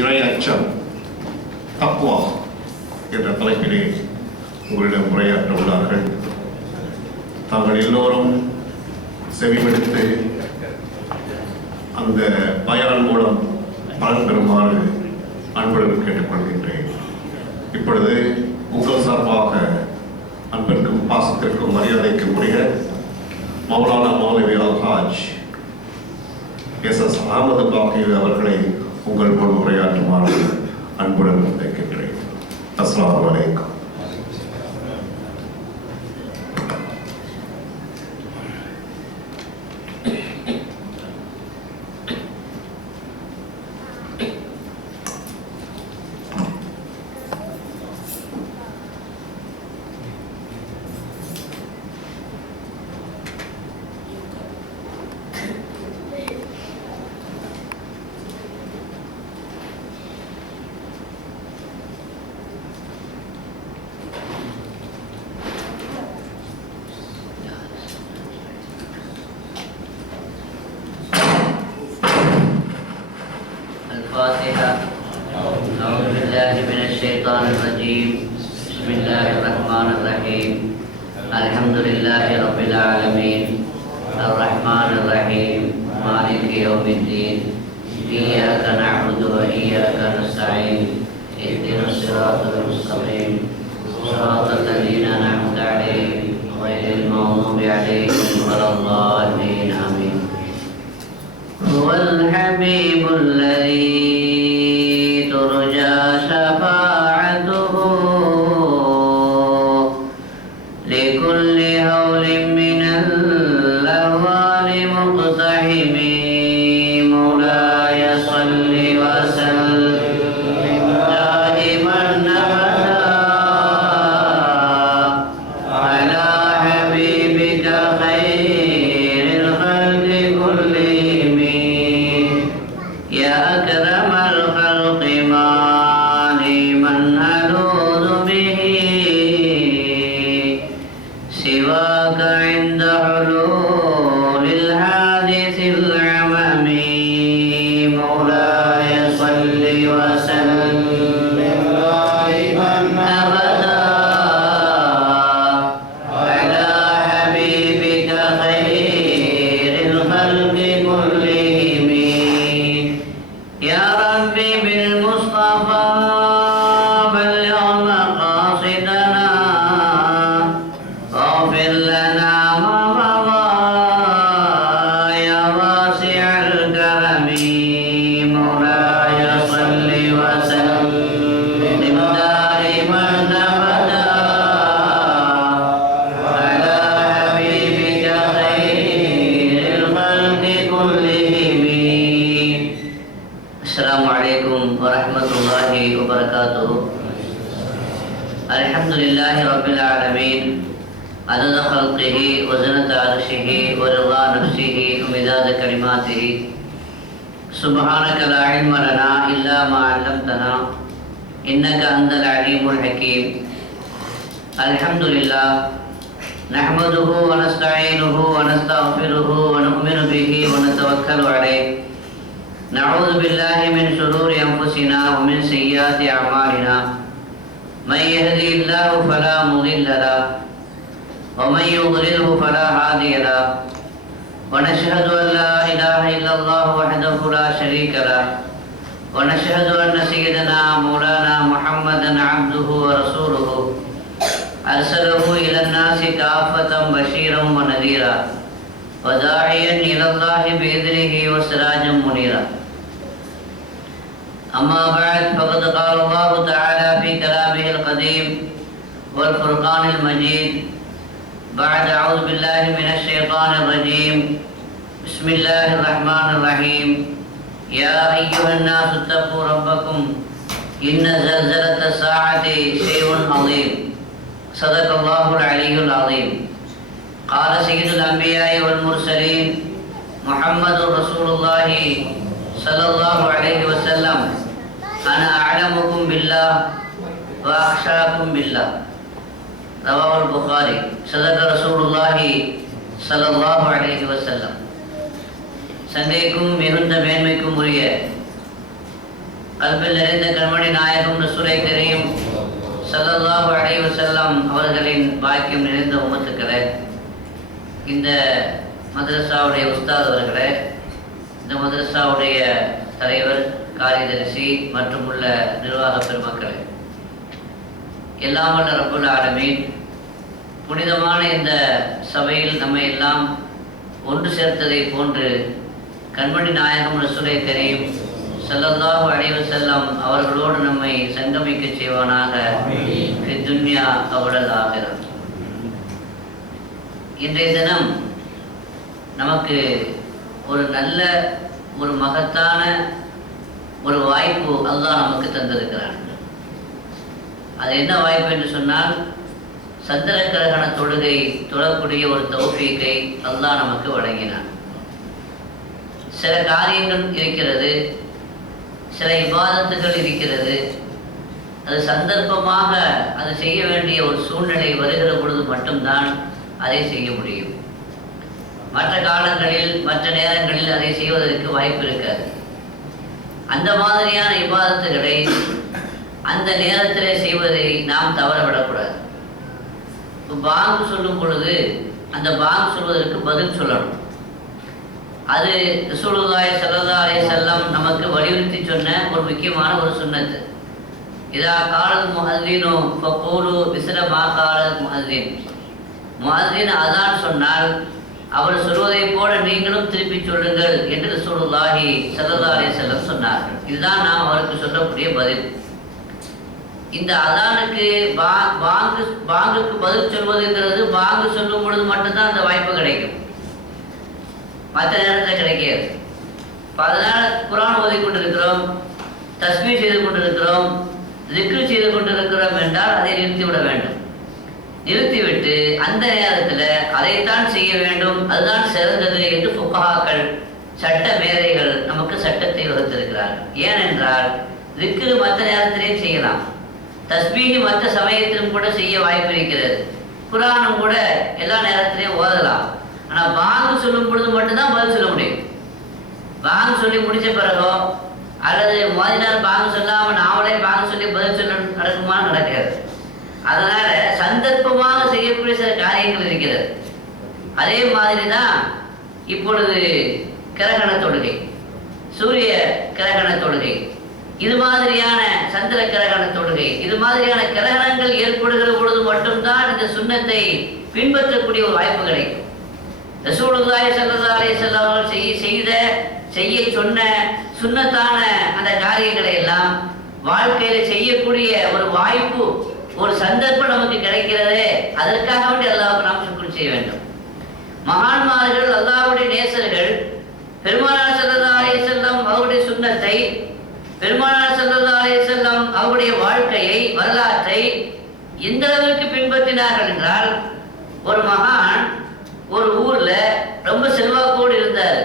இறை அச்சம், தக்வா என்ற தலைப்பிலே உங்களிடம் உரையாற்ற உள்ளார்கள். தாங்கள் எல்லோரும் செவிமடுத்து அந்த பயான் மூலம் பலன் பெறுமாறு அன்புடன் கேட்டுக்கொள்கின்றேன். இப்பொழுது உங்கள் சார்பாக அன்பிற்கும் பாசத்திற்கும் மரியாதைக்கும் உரிய மௌலானா மௌலவி அல்ஹாஜ் எஸ்.எஸ். அஹமது பாக்கீர் அவர்களை உங்கள் முன் உரையாற்றுமாறு அன்புடன் கேட்கின்றேன். அஸ்ஸலாமு அலைக்கும். الفاتحة. أعوذ بالله من الشيطان الرجيم. بسم الله الرحمن الرحيم. الحمد لله رب العالمين الرحمن الرحيم مالك يوم الدين. إياك نعبد وإياك نستعين. اهدنا الصراط المستقيم صراط الذين أنعمت عليهم غير المغضوب عليهم ولا الضالين. آمين. هو الحبيب الذي ترجى شفاعته لكل هول من الأهوال مقتحم. مولاي صل وسلم دائما أبدا على حبيبك خير الخلق كلهم. يا أكرم الخلق ما لي من ألوذ به سواك عند حلول الحادث العمم. مولاي صل وسلم دائما أبدا على حبيبك خير الخلق كلهم. يا ربي بالمصطفى بلغ مقاصدنا واغفر لنا ما مضى يا واسع الكرم. مولاي صل وسلم دائما أبدا على حبيبك خير الخلق كلهم. السلام عليكم ورحمة الله وبركاته. الحمد لله رب العالمين عدد خلقه وزنة عرشه ورضا نفسه ومداد كلماته. سبحانك لا علم لنا إلا ما علمتنا إنك أنت العليم الحكيم. الحمد لله نحمده ونستعينه ونستغفره ونؤمن به ونتوكل عليه. نعوذ بالله من شرور أنفسنا ومن سيئات أعمالنا. من يهدي الله فلا مضل له ومن يضلله فلا هادي له. ونشهد أن لا إله إلا الله وحده لا شريك له. ونشهد أن سيدنا مولانا محمدا عبده ورسوله أرسله إلى الناس كافة بشيرا ونذيرا وداعيا إلى الله بإذنه وسراجا منيرا. أما بعد فقد قال الله تعالى في كلامه القديم والفرقان المجيد بعد أعوذ بالله من الشيطان الرجيم. بسم الله الرحمن الرحيم. يا أيها الناس اتقوا ربكم إن زلزلة الساعة شيء عظيم. صدق الله العلي العظيم. قال سيد الأنبياء والمرسلين محمد رسول الله صلى الله عليه وسلم أنا أعلمكم بالله وأخشاكم بالله. رواه البخاري. صدق رسول الله صلى الله عليه وسلم. சங்கைக்கும் மிகுந்த மேன்மைக்கும் உரிய கல்பில் நிறைந்த கண்மணி நாயகம் ரசூலை கரீம் ஸல்லல்லாஹு அலைஹி வஸல்லம் அவர்களின் பாக்கியம் நிறைந்த உம்மத்துக்களே, இந்த மதரசாவுடைய உஸ்தாத் அவர்களே, இந்த மதரசாவுடைய தலைவர், காரியதரிசி மற்றும் உள்ள நிர்வாக பெருமக்களே, எல்லாம் வல்ல ரப்புல் ஆலமீன் புனிதமான இந்த சபையில் நம்மை எல்லாம் ஒன்று சேர்த்ததை போன்று கண்மணி நாயகம் ரசூலை கரீம் ஸல்லல்லாஹு அலைஹி வஸல்லம் அவர்களோடு நம்மை சங்கமிக்க செய்வானாக. துன்யா அவடல் ஆகிரா. இன்றைய தினம் நமக்கு ஒரு நல்ல ஒரு மகத்தான ஒரு வாய்ப்பு அல்லாஹ் நமக்கு தந்திருக்கிறான். அது என்ன வாய்ப்பு என்று சொன்னால், சந்திர கிரகண தொழுகை தொழக்கூடிய ஒரு தௌஃபீக்கை அல்லாஹ் நமக்கு வழங்கினான். சில காரியங்கள் இருக்கிறது, சில இபாதத்துகள் இருக்கிறது, அது சந்தர்ப்பமாக அது செய்ய வேண்டிய ஒரு சூழ்நிலை வருகிற பொழுது மட்டும்தான் அதை செய்ய முடியும். மற்ற காலங்களில் மற்ற நேரங்களில் அதை செய்வதற்கு வாய்ப்பு இருக்காது. அந்த மாதிரியான இபாதத்துகளை அந்த நேரத்திலே செய்வதை நாம் தவறவிடக்கூடாது. பாங்கு சொல்லும் பொழுது அந்த பாங்கு சொல்வதற்கு பதில் சொல்லணும். அது ரசூலுல்லாஹி ஸல்லல்லாஹு அலைஹி வஸல்லம் நமக்கு வலியுறுத்தி சொன்ன ஒரு முக்கியமான ஒரு சுன்னத்து. இதா காலல் முஅzzீனு ஃபகூலு பிஸ்ர மா காலல் முஅzzீன். முஅzzீன் அதான் சொன்னால் அவர் சொல்வதை போல நீங்களும் திருப்பி சொல்லுங்கள் என்று ரசூலுல்லாஹி ஸல்லல்லாஹு அலைஹி வஸல்லம் சொன்னார்கள். இதுதான் நாம் அவருக்கு சொல்லக்கூடிய பதில். இந்த அதானுக்கு பாங்குக்கு பதில் சொல்வதுங்கிறது பாங்கு சொல்லும் பொழுது மட்டும்தான் அந்த வாய்ப்பு கிடைக்கும், மற்ற நேரத்தில் கிடைக்காது. அதனால குர்ஆன் ஓதி கொண்டிருக்கிறோம், தஸ்பீஹ் செய்து கொண்டிருக்கிறோம், ஸிக்ர் செய்து கொண்டிருக்கிறோம் என்றால் அதை நிறுத்திவிட வேண்டும். நிறுத்திவிட்டு அந்த நேரத்தில் அதைத்தான் செய்ய வேண்டும், அதுதான் சிறந்தது என்று ஃபுகஹாக்கள், சட்ட மேதைகள் நமக்கு சட்டத்தை வகுத்திருக்கிறார்கள். ஏனென்றால் ஸிக்ர் மற்ற நேரத்திலேயும் செய்யலாம், தஸ்பீஹ் மற்ற சமயத்திலும் கூட செய்ய வாய்ப்பு இருக்கிறது, குர்ஆனும் கூட எல்லா நேரத்திலையும் ஓதலாம். ஆனால் பாங்கு சொல்லும் பொழுது மட்டும்தான் பதில் சொல்ல முடியும். பாங்கு சொல்லி முடிச்ச பிறகோ அல்லது மோதினால் பாங்கு சொல்லாமல் நாமளே பாங்கு சொல்லி பதில் சொல்ல நடக்குமா? நடக்காது. அதனால சந்தர்ப்பமாக செய்யக்கூடிய சில காரியங்கள் இருக்கிறது. அதே மாதிரி தான் இப்பொழுது கிரகண தொழுகை, சூரிய கிரகண தொழுகை, இது மாதிரியான சந்திர கிரகண தொழுகை, இது மாதிரியான கிரகணங்கள் ஏற்படுகிற பொழுது மட்டும்தான் இந்த சுன்னத்தை பின்பற்றக்கூடிய ஒரு வாய்ப்பு கிடைக்கும். ரசூலுல்லாஹி ஸல்லல்லாஹு அலைஹி வஸல்லம் செய்ய சொன்ன சுன்னத்தான அந்த காரியங்களை எல்லாம் வாழ்க்கையில செய்யக்கூடிய ஒரு வாய்ப்பு, ஒரு சந்தர்ப்பம் நமக்கு கிடைக்கிறதே, அதற்காக வேண்டி அல்லாஹ்வுக்கு நாம் சுக்ர் செய்ய வேண்டும். மகான்மார்கள், அல்லாஹ்வுடைய நேசர்கள், பெருமானார் ஸல்லல்லாஹு அலைஹி வஸல்லம் அவருடைய சுன்னத்தை, பெருமானார் ஸல்லல்லாஹு அலைஹி வஸல்லம் அவருடைய வாழ்க்கையை, வரலாற்றை எந்த அளவிற்கு பின்பற்றினார்கள் என்றால், ஒரு மகான் ஒரு ஊர்ல ரொம்ப செல்வாக்கோடு இருந்தார்,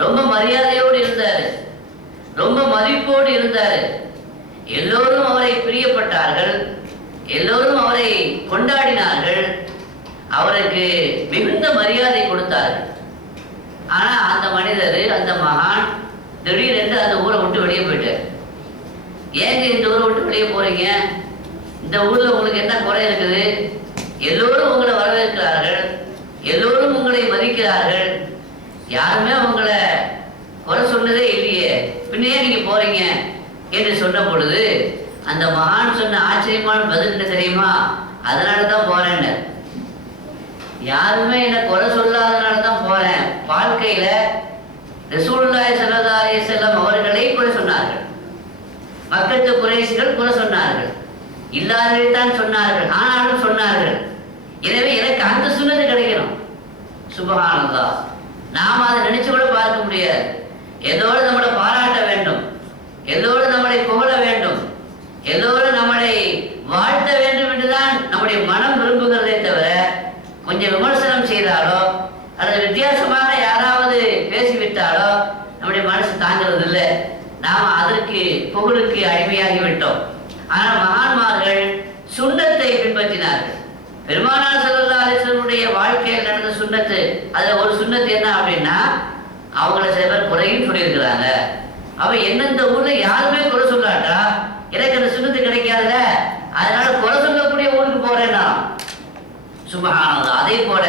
ரொம்ப மரியாதையோடு இருந்தார், ரொம்ப மதிப்போடு இருந்தார். எல்லோரும் அவரை பிரியப்பட்டார்கள், எல்லோரும் அவரை கொண்டாடினார்கள், அவருக்கு மிகுந்த மரியாதை கொடுத்தார்கள். ஆனா அந்த மனிதர், அந்த மகான் திடீரென்று அந்த ஊரை விட்டு வெளியே போயிட்டார். ஏங்க இந்த ஊரை விட்டு வெளியே போறீங்க? இந்த ஊர்ல உங்களுக்கு என்ன குறை இருக்குது? எல்லோரும் உங்களை வரவேற்கிறார்கள், எல்லோரும் உங்களை மதிக்கிறார்கள், யாருமே உங்களை குறை சொன்னதே இல்லையே, பின்னே நீங்க போறீங்க என்று சொன்ன பொழுது அந்த மகான் சொன்ன ஆச்சரியமான பதில் என்ன தெரியுமா? அதனால தான் போறேன்னு. யாருமே என்ன குறை சொல்லாதனால தான் போறேன். வாழ்க்கையில ரசூலுல்லாஹி ஸல்லல்லாஹு அலைஹி வஸல்லம் அவர்களை குறை சொன்னார்கள், மக்கத்து குறைஷிகள் குறை சொன்னார்கள், இல்லாததைத்தான் சொன்னார்கள், ஆனாலும் சொன்னார்கள். எனவே எனக்கு அந்த சுன்னத்து கிடைக்கணும். சுப்ஹானல்லாஹ். நாம் அதை நினைச்சு கூட பார்க்க முடியாது. எல்லோரும் நம்மளை பாராட்ட வேண்டும், எல்லோரும் நம்மளை புகழ வேண்டும், எல்லோரும் நம்மளை வாழ்த்த வேண்டும் என்றுதான் நம்முடைய மனம் விரும்புகிறதே தவிர, கொஞ்சம் விமர்சனம் செய்தாலோ அல்லது வித்தியாசமாக யாராவது பேசிவிட்டாலோ நம்முடைய மனசு தாங்கிறது இல்லை. நாம் அதற்கு புகழுக்கு அடிமையாகிவிட்டோம். ஆனால் மகான்மார்கள் சுன்னத்தை பின்பற்றினார்கள். பெருமானார் ஸல்லல்லாஹு அலைஹி வஸல்லம் வாழ்க்கையில் நடந்த சுன்னத்து, அதுல ஒரு சுன்னத்து என்ன அப்படின்னா, அவங்கள சில பேர் குறையும் சொல்லியிருக்கிறாங்க, அவ எந்தெந்த ஊர்ல யாருமே குறை சொல்லாட்டா எனக்கு அந்த சுண்ணத்து கிடைக்காதுல, அதனால குறை சொல்லக்கூடிய ஊருக்கு போறேன்னா சுபஹானல்லாஹ். அதே போல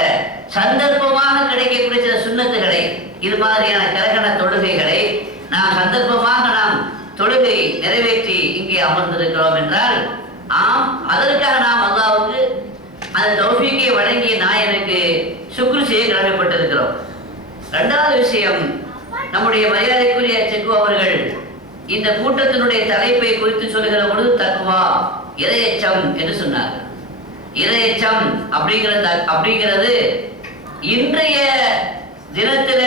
சந்தர்ப்பமாக கிடைக்கக்கூடிய சில சுண்ணத்துகளை, இது மாதிரியான கிரகண தொழுகைகளை நாம் சந்தர்ப்பமாக நாம் தொழுகை நிறைவேற்றி இங்கே அமர்ந்திருக்கிறோம் என்றால், ஆம், அதற்காக நாம் அல்லாஹ்வுக்கு அந்த தௌஃபீக்கை வழங்கிய நாயனுக்கு சுக்ர் செய்ய கடமைப்பட்டிருக்கிறோம். இரண்டாவது விஷயம், நம்முடைய மரியாதைக்குரிய செக்கு அவர்கள் இந்த கூட்டத்தினுடைய தலைப்பை குறித்து சொல்லுகிற பொழுது தக்வா, இறையச்சம் என்று சொன்னார். இறையச்சம் அப்படிங்கிறது இன்றைய தினத்தில,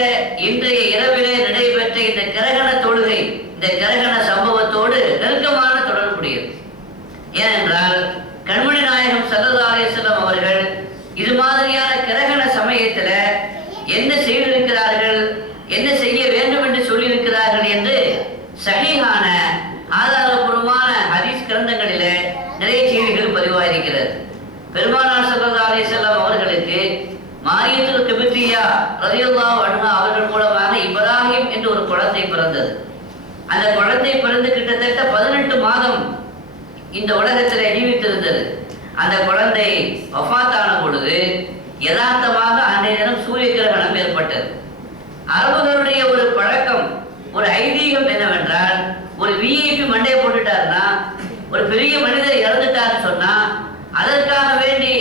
இன்றைய இரவிலே நடைபெற்ற இந்த கிரகண தொழுகை, இந்த கிரகண சம்பவத்தோடு நெருக்கமான தொடர்புடையது. ஏனென்றால் கண்மணி நாயகம் ஸல்லல்லாஹு அலைஹி வஸல்லம் அவர்கள் இது மாதிரியான கிரகண சமயத்துல என்ன செய்திருக்கிறார்கள், என்ன செய்ய வேண்டும் என்று சொல்லியிருக்கிறார்கள் என்று சஹீஹான ஆதாரபூர்வமான ஹதீஸ் கிரந்தங்களிலே நிறைய செய்திகள் பதிவாயிருக்கிறது. பெருமானார் ஸல்லல்லாஹு அலைஹி வஸல்லம் அவர்களுக்கு மாரியத்துல் கிப்தியா ரலியல்லாஹு அன்ஹா அவர்கள் மூலமாக இப்ராஹிம் என்ற ஒரு குழந்தை பிறந்தது. அந்த குழந்தை பிறந்து கிட்டத்தட்ட 18 மாதம் இந்த உலகத்திலே ஜீவித்திருந்தது. அந்த குழந்தை வஃபாத்தான பொழுது யதார்த்தமாக அன்றைய தினம் சூரிய கிரகணம் ஏற்பட்டது. அரபுகளுடைய ஒரு பழக்கம், ஒரு ஐதீகம் என்னவென்றால், ஒரு விஐபி மண்டையை போட்டுட்டாருன்னா, ஒரு பெரிய மனிதர் இறந்துட்டாருன்னு சொன்னா அதற்காக வேண்டி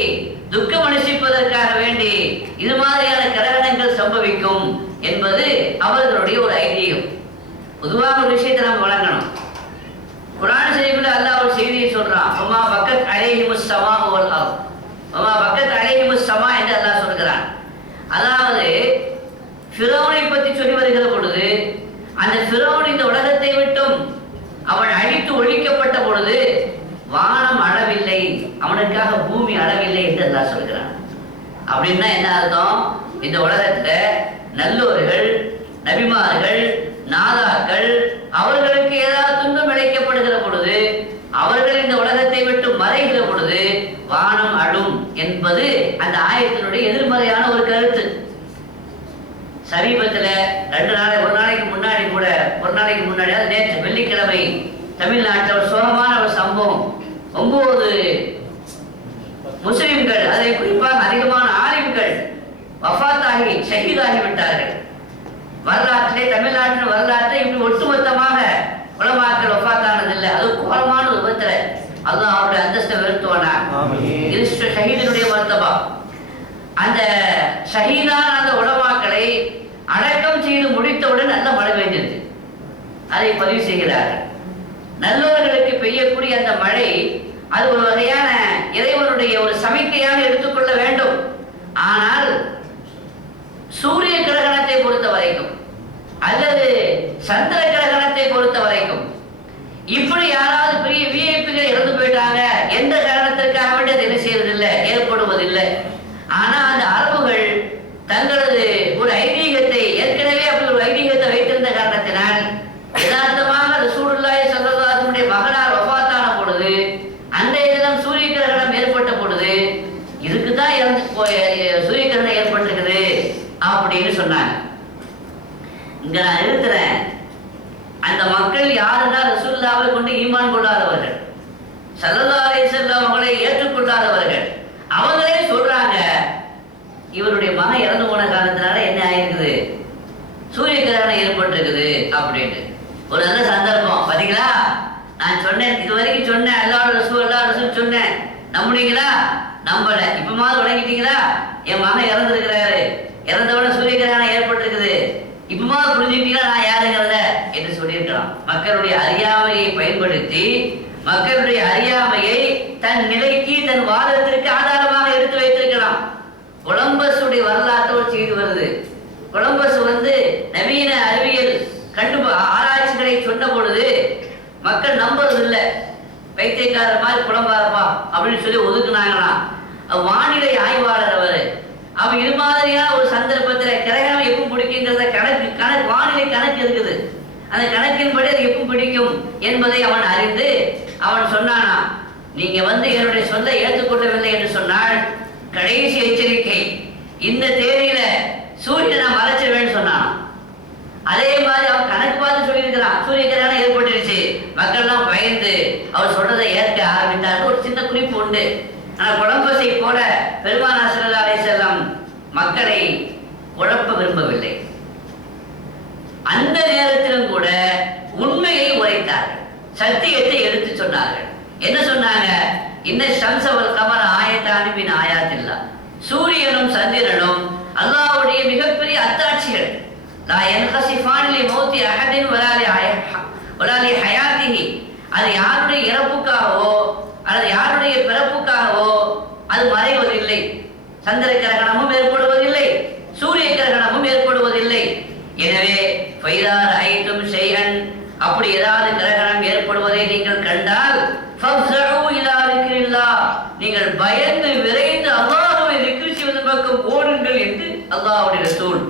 துக்கம் அனுசிப்பதற்காக வேண்டி இது மாதிரியான கிரகணங்கள் சம்பவிக்கும் என்பது அவர்களுடைய ஒரு ஐதீகம். பொதுவாக ஒரு விஷயத்தை நம்ம வழங்கணும். குர்ஆன் ஷரீஃபில் அல்லாஹ் ஒரு செய்தியை சொல்றான், வமா பக்கத் அலைஹிமுஸ் ஸமாஉ வல் அர்த், வமா பக்கத் அலைஹிமுஸ் ஸமா என்று அல்லாஹ் சொல்கிறான். அதாவது ஃபிரௌனை பற்றி சொல்லி வருகிற பொழுது, அந்த ஃபிரௌன் இந்த உலகத்தை விட்டும் அவன் அழித்து ஒழிக்கப்பட்ட பொழுது வானம் அளவில்லை, அவனுக்காக பூமி அளவில்லை என்று அல்லாஹ் சொல்கிறான். அப்படின்னா என்ன அர்த்தம்? இந்த உலகத்துல நல்லோர்கள், நபிமார்கள், நாதாக்கள் அவர்களுக்கு ஏதாவது துன்பம் இழைக்கப்படுகிற பொழுது, அவர்கள் இந்த உலகத்தை விட்டு மறைகிற பொழுது வானம் அழும் என்பது அந்த ஆயத்தினுடைய எதிர்மறையான ஒரு கருத்து. சமீபத்தில் ஒரு நாளைக்கு முன்னாடி அது நேற்று வெள்ளிக்கிழமை தமிழ்நாட்டில் ஒரு சோகமான ஒரு சம்பவம். 9 முஸ்லிம்கள், அதை குறிப்பாக அதிகமான ஆலிம்கள் வஃபாத்தாகி ஷஹீதாகி விட்டார்கள். வரலாற்றிலே, தமிழ்நாட்டின் வரலாற்றை இப்படி ஒட்டுமொத்தமாக உலமாக்கள் வஃபாத்தானதில்லை. அது கோரமான ஒரு விபத்துல அல்லாஹ் அவருடைய அந்தஸ்தை வெறுத்துவானா. இது ஷஹீதினுடைய மர்த்தபா. அந்த ஷஹீதான அந்த உலமாக்களை அடக்கம் செய்து முடித்தவுடன் நல்ல மழை பெய்ஞ்சிருக்கு. அதை பதிவு செய்கிறார்கள். நல்லவர்களுக்கு பெய்யக்கூடிய அந்த மழை அது ஒரு வகையான இறைவனுடைய ஒரு சமிக்கையாக எடுத்துக்கொள்ள வேண்டும். ஆனால் சூரிய கிரகணத்தை பொறுத்த வரைக்கும் அல்லது சந்திர கிரகணத்தை பொறுத்த வரைக்கும் இப்படி யாராவது பெரிய விஐபிகள் இறந்து போயிட்டாங்க எந்த காரணத்திற்காக வேண்டிய என்ன செய்வதில்லை, ஏற்படுவதில்லை. ஆனா அந்த அரபுகள் தங்களது ஒரு ஐதீகத்தை, ஏற்கனவே அப்படி ஒரு ஐதீகத்தை வைத்திருந்த காரணத்தினால் யதார்த்தமாக ரசூலுல்லாஹி ஸல்லல்லாஹு அலைஹி வஸல்லம் மகனார் வஃபாத்தான பொழுது, அன்றைய தினம் சூரிய கிரகணம் ஏற்பட்ட பொழுது, இதுக்குதான் சூரிய கிரகணம் ஏற்பட்டிருக்குது அப்படின்னு சொன்னாங்க. இங்க நான் இருக்கிறேன், அந்த மக்கள் யாருன்னா ரசூலுல்லாஹ்வை கொண்டு ஈமான் கொள்ளாதவர்கள், ஸல்லல்லாஹு அலைஹி வஸல்லம் அவங்களை ஏற்றுக்கொள்ளாதவர்கள். அவங்களே சொல்றாங்க, இவருடைய மகன் இறந்து போன காரணத்தினால என்ன ஆயிருக்குது, சூரிய கிரகணம் ஏற்பட்டிருக்குது அப்படின்னு. ஒரு நல்ல சந்தர்ப்பம் பாத்தீங்களா? நான் சொன்னேன், இது வரைக்கும் சொன்னேன், அல்லாஹ் ரசூல் சொன்னேன், நம்புனீங்களா? நம்பல. இப்பமாவது வழங்கிட்டீங்களா? என் மகன் இறந்துருக்கிறாரு, இறந்தவன சூரிய கிரகணம் ஏற்பட்டிருக்குது, இப்பமாவது புரிஞ்சுக்கிட்டீங்களா நான் யாருங்கிறத என்று சொல்லியிருக்கலாம். மக்களுடைய அறியாமையை பயன்படுத்தி, மக்களுடைய அறியாமையை தன் நிலைக்கு, தன் வாதத்திற்கு ஆதாரமாக எடுத்து வைத்திருக்கலாம். கொலம்பஸுடைய வரலாற்றோடு செய்து வருது. கொலம்பஸ் நவீன அறிவியல் ஆராய்ச்சிகளை சொன்ன பொழுது மக்கள் நம்புறது இல்லை. வைத்தியக்காரர் மாதிரி குழம்பாரப்பா அப்படின்னு சொல்லி ஒதுக்குனாங்களாம். வானிலை ஆய்வாளர் அவர் இது மாதிரியான ஒரு சந்தர்ப்பத்தில் கிரகணம் எப்போ பிடிக்குங்கிறத கணக்கு வானிலை கணக்கு இருக்குது. அந்த கணக்கின்படி அது எப்போ பிடிக்கும் என்பதை அவன் அறிந்து அவன் சொன்னானா, நீங்க என்னுடைய சொல்லை ஏற்றுக்கொள்ளவில்லை என்று சொன்னால் கடைசி எச்சரிக்கை, இந்த தேதியில சூரியனை மறைச்சிருவேன்னு சொன்னான். அதே மாதிரி அவன் கணக்கு பார்த்து சொல்லியிருக்கிறான். சூரிய கிரகணம் ஏற்பட்டுருச்சு, மக்கள்லாம் பயந்து அவர் சொல்றதை ஏற்க ஆரம்பித்தார்கள். ஒரு சின்ன குறிப்பு உண்டு. ஆனால் குழம்பசை போல பெருமானார் ஸல்லல்லாஹு அலைஹி வஸல்லம் மக்களை குழப்ப விரும்பவில்லை. அந்த நேரத்திலும் கூட உண்மையை உரைத்தார்கள், சத்தியத்தை எடுத்து சொன்னார்கள். என்ன சொன்னாங்க? இன்ன ஷம்ஸ வல் கமர ஆயத்தானி மின் ஆயாத்தில்லாஹ். சூரியனும் சந்திரனும் அல்லாஹ்வுடைய மிகப்பெரிய அத்தாட்சிகள். லா யன்கஸிஃபானி லி மௌத்தி அஹதின் வலா லி ஹயாத்திஹி. அது யாருடைய இறப்புக்காகவோ அல்லது யாருடைய பிறப்புக்காகவோ அது மறைவதில்லை. சந்திர கிரகணமும் ஏற்படுவதில்லை, சூரிய கிரகணமும் ஏற்படுவதில்லை. எனவே ஃபைதா ரஐதும் ஷைஅன், அப்படி ஏதாவது கிரகணம் ஏற்படுவதை நீங்கள் கண்டால் ஃபஃஸஉ இலா திக்ரில்லாஹ், நீங்கள் பயந்து விரைந்து அல்லாஹ்வை திக்ர் செய்வதன் பக்கம் ஓடுங்கள் என்று அல்லாஹ்வுடைய ரசூல்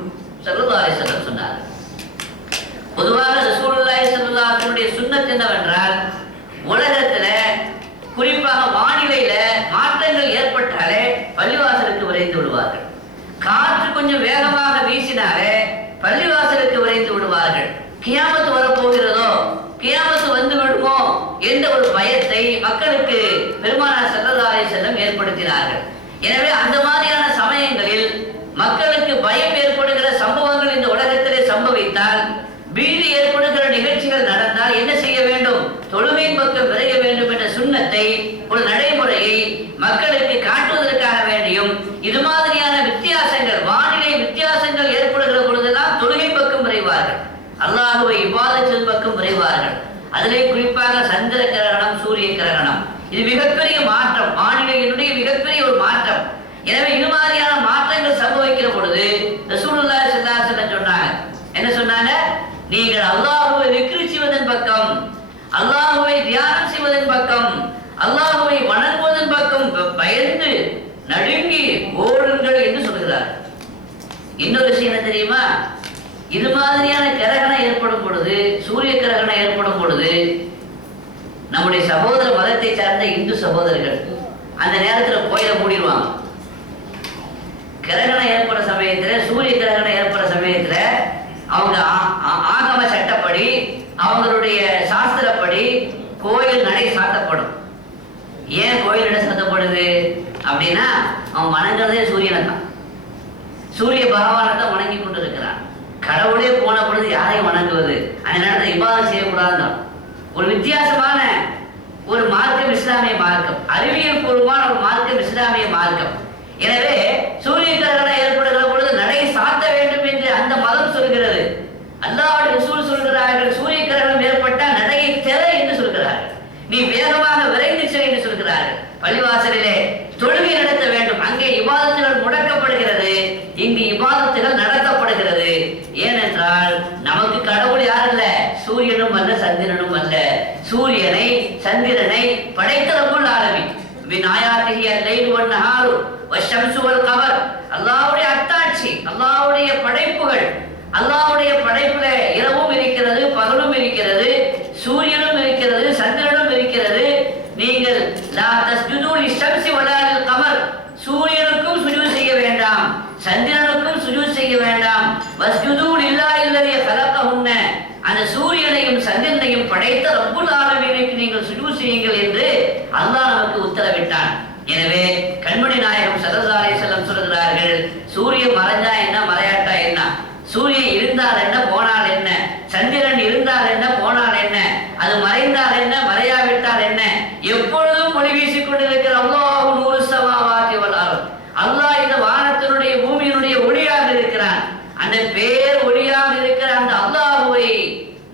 ஸல்லல்லாஹு அலைஹி வஸல்லம் சொன்னார். பொதுவாக ரசூலுல்லாஹி ஸல்லல்லாஹு அலைஹி வஸல்லம் சுன்னத் என்னவென்றால், உலகத்துல குறிப்பாக வானிலையில மாற்றங்கள் ஏற்பட்டாலே பள்ளிவாசலுக்கு விரைந்து விடுவார்கள். காற்று கொஞ்சம் வேகமாக வீசினாலே பள்ளிவாசலுக்கு விரைந்து விடுவார்கள். கியாமத்து வரப்போகிறதோ, கியாமத்து வந்து விடுமோ என்ற ஒரு பயத்தை மக்களுக்கு பெருமானார் ஸல்லல்லாஹு அலைஹி வஸல்லம் ஏற்படுத்தினார்கள். எனவே அந்த மாதிரியான சமயங்களில் மக்களுக்கு பயம் ஏற்படுகிற சம்பவங்கள் இந்த உலகத்திலே சம்பவித்தால், பீதி ஏற்படுகிற நிகழ்ச்சிகள் நடந்தால் என்ன செய்ய வேண்டும்? தொழுகையின் பக்கம் விரைய வேண்டும் என்ற சுன்னத்தை, ஒரு நடைமுறையை மக்களுக்கு காட்டுவதற்காக வேண்டியும் இது மாதிரியான வித்தியாசங்கள், வானிலை வித்தியாசங்கள் ஏற்படுகிற பொழுதெல்லாம் தொழுகை பக்கம் விரைவார்கள், அல்லாஹ்வை இபாதத்தின் பக்கம் விரைவார்கள். அதிலே குறிப்பாக சந்திர கிரகணம், சூரிய கிரகணம், இது மிகப்பெரிய மாற்றம், வானிலையினுடைய மிகப்பெரிய ஒரு மாற்றம். எனவே இது மாதிரியான மாற்றங்கள் சம்பவிக்கிற பொழுது ரசூலுல்லாஹி ஸல்லல்லாஹு அலைஹி வஸல்லம் சொன்னாங்க. என்ன சொன்னாங்க? நீங்கள் அல்லாஹ்வை திக்ர் செய்வதன் பக்கம், அல்லாஹ்வை தியானம் செய்வதன் பக்கம், அல்லாஹ்வை வணங்குவதன் பக்கம் பயந்து நடுங்கி ஓடுங்கள் என்று சொல்கிறார். இன்னொரு விஷயம் என்ன தெரியுமா? இது மாதிரியான கிரகணம் ஏற்படும் பொழுது, சூரிய கிரகணம் ஏற்படும் பொழுது, நம்முடைய சகோதர மதத்தை சார்ந்த இந்து சகோதரர்கள் அந்த நேரத்தில் கோயிலை மூடிடுவாங்க. கிரகணம் ஏற்பட சமயத்துல, சூரிய கிரகணம் ஏற்பட சமயத்துல அவங்க ஆகம சட்டப்படி, அவங்களுடைய சாஸ்திரப்படி கோயில் நடை சாத்தப்படும். ஏன் கோயில் நடை சாத்தப்படுது அப்படின்னா, அவன் வணங்குறதே சூரியனை தான், சூரிய பகவானை தான் வணங்கி கொண்டு இருக்கிறான். கடவுளே போன பொழுது யாரையும் வணங்குவது, அந்த நேரத்தில் இபாதத் செய்யக்கூடாது. ஒரு வித்தியாசமான ஒரு மார்க்கம் இஸ்லாமிய மார்க்கம், அறிவியல் பூர்வமான ஒரு மார்க்கம் இஸ்லாமிய மார்க்கம். எனவே சூரிய கிரகணம் ஏற்படுகிற பொழுது நடை சாத்த வேண்டும் என்று அந்த மதம் சொல்கிறது. அல்லாஹ்வுடைய ரசூல் சொல்கிறார்கள், சூரிய கிரகணம் ஏற்பட்டால் நடையை திற என்று சொல்கிறார்கள், நீ வேகமாக விரைந்து செல் என்று சொல்கிறார்கள். பள்ளிவாசலிலே தொழுகை நடத்த வேண்டும், அங்கே இபாதத்துகள் முடக்கப்படுகிறது, இங்கு இபாதத்துகள் நடத்தப்படுகிறது. ஏனென்றால் நமக்கு கடவுள் யார் அல்ல, சூரியனும் அல்ல, சந்திரனும் அல்ல. சூரியனை சந்திரனை படைத்த ரப்புல் ஆலமீன். மின் ஆயாத்திஹி அல்லைலு வன்-நஹாரு வஷ்-ஷம்ஸு வல்-கமர். அல்லாஹ்வுடைய அத்தாட்சி, அல்லாஹ்வுடைய படைப்புகள். அல்லாஹ்வுடைய படைப்புல இரவும் இருக்கிறது, பகலும் இருக்கிறது, சூரியனும் இருக்கிறது, சந்திரனும் இருக்கிறது. நீங்கள் லா தஸ்ஜுது லிஷ்-ஷம்ஸி வலா லில்-கமர், சூரியனுக்கும் சுஜூத் செய்ய வேண்டாம், சந்திரனுக்கும் சுஜூத் செய்ய வேண்டாம். வஸ்ஜுது லில்லாஹி அல்லதி கலகஹுன்ன, அந்த சூரியனையும் சந்திரனையும் படைத்த ரப்புல் ஆலமீனுக்கு நீங்கள் சுஜூத் செய்யுங்கள் என்று அல்லாஹ் நமக்கு உத்தரவிட்டான். எனவே கண்மணி நாயகம் ஸல்லல்லாஹு அலைஹி வஸல்லம் சொல்கிறார்கள், சூரியன் மறைஞ்சா என்ன, மறையாட்டா என்ன, சூரியன் இருந்தால் என்ன, போனால் என்ன, சந்திரன் இருந்தால் என்ன, போனால் என்ன, அது மறைந்தால் என்ன, மறையாவிட்டால் என்ன, எப்பொழுதும் ஒளி வீசிக் கொண்டிருக்கிற அல்லாஹு நூறு ஸமாவாத்தி வல் அர்த், அல்லாஹ் இந்த வானத்தினுடைய பூமியினுடைய ஒளியாக இருக்கிறான். அந்த பேர் ஒளியாக இருக்கிற அந்த அல்லாஹ்வை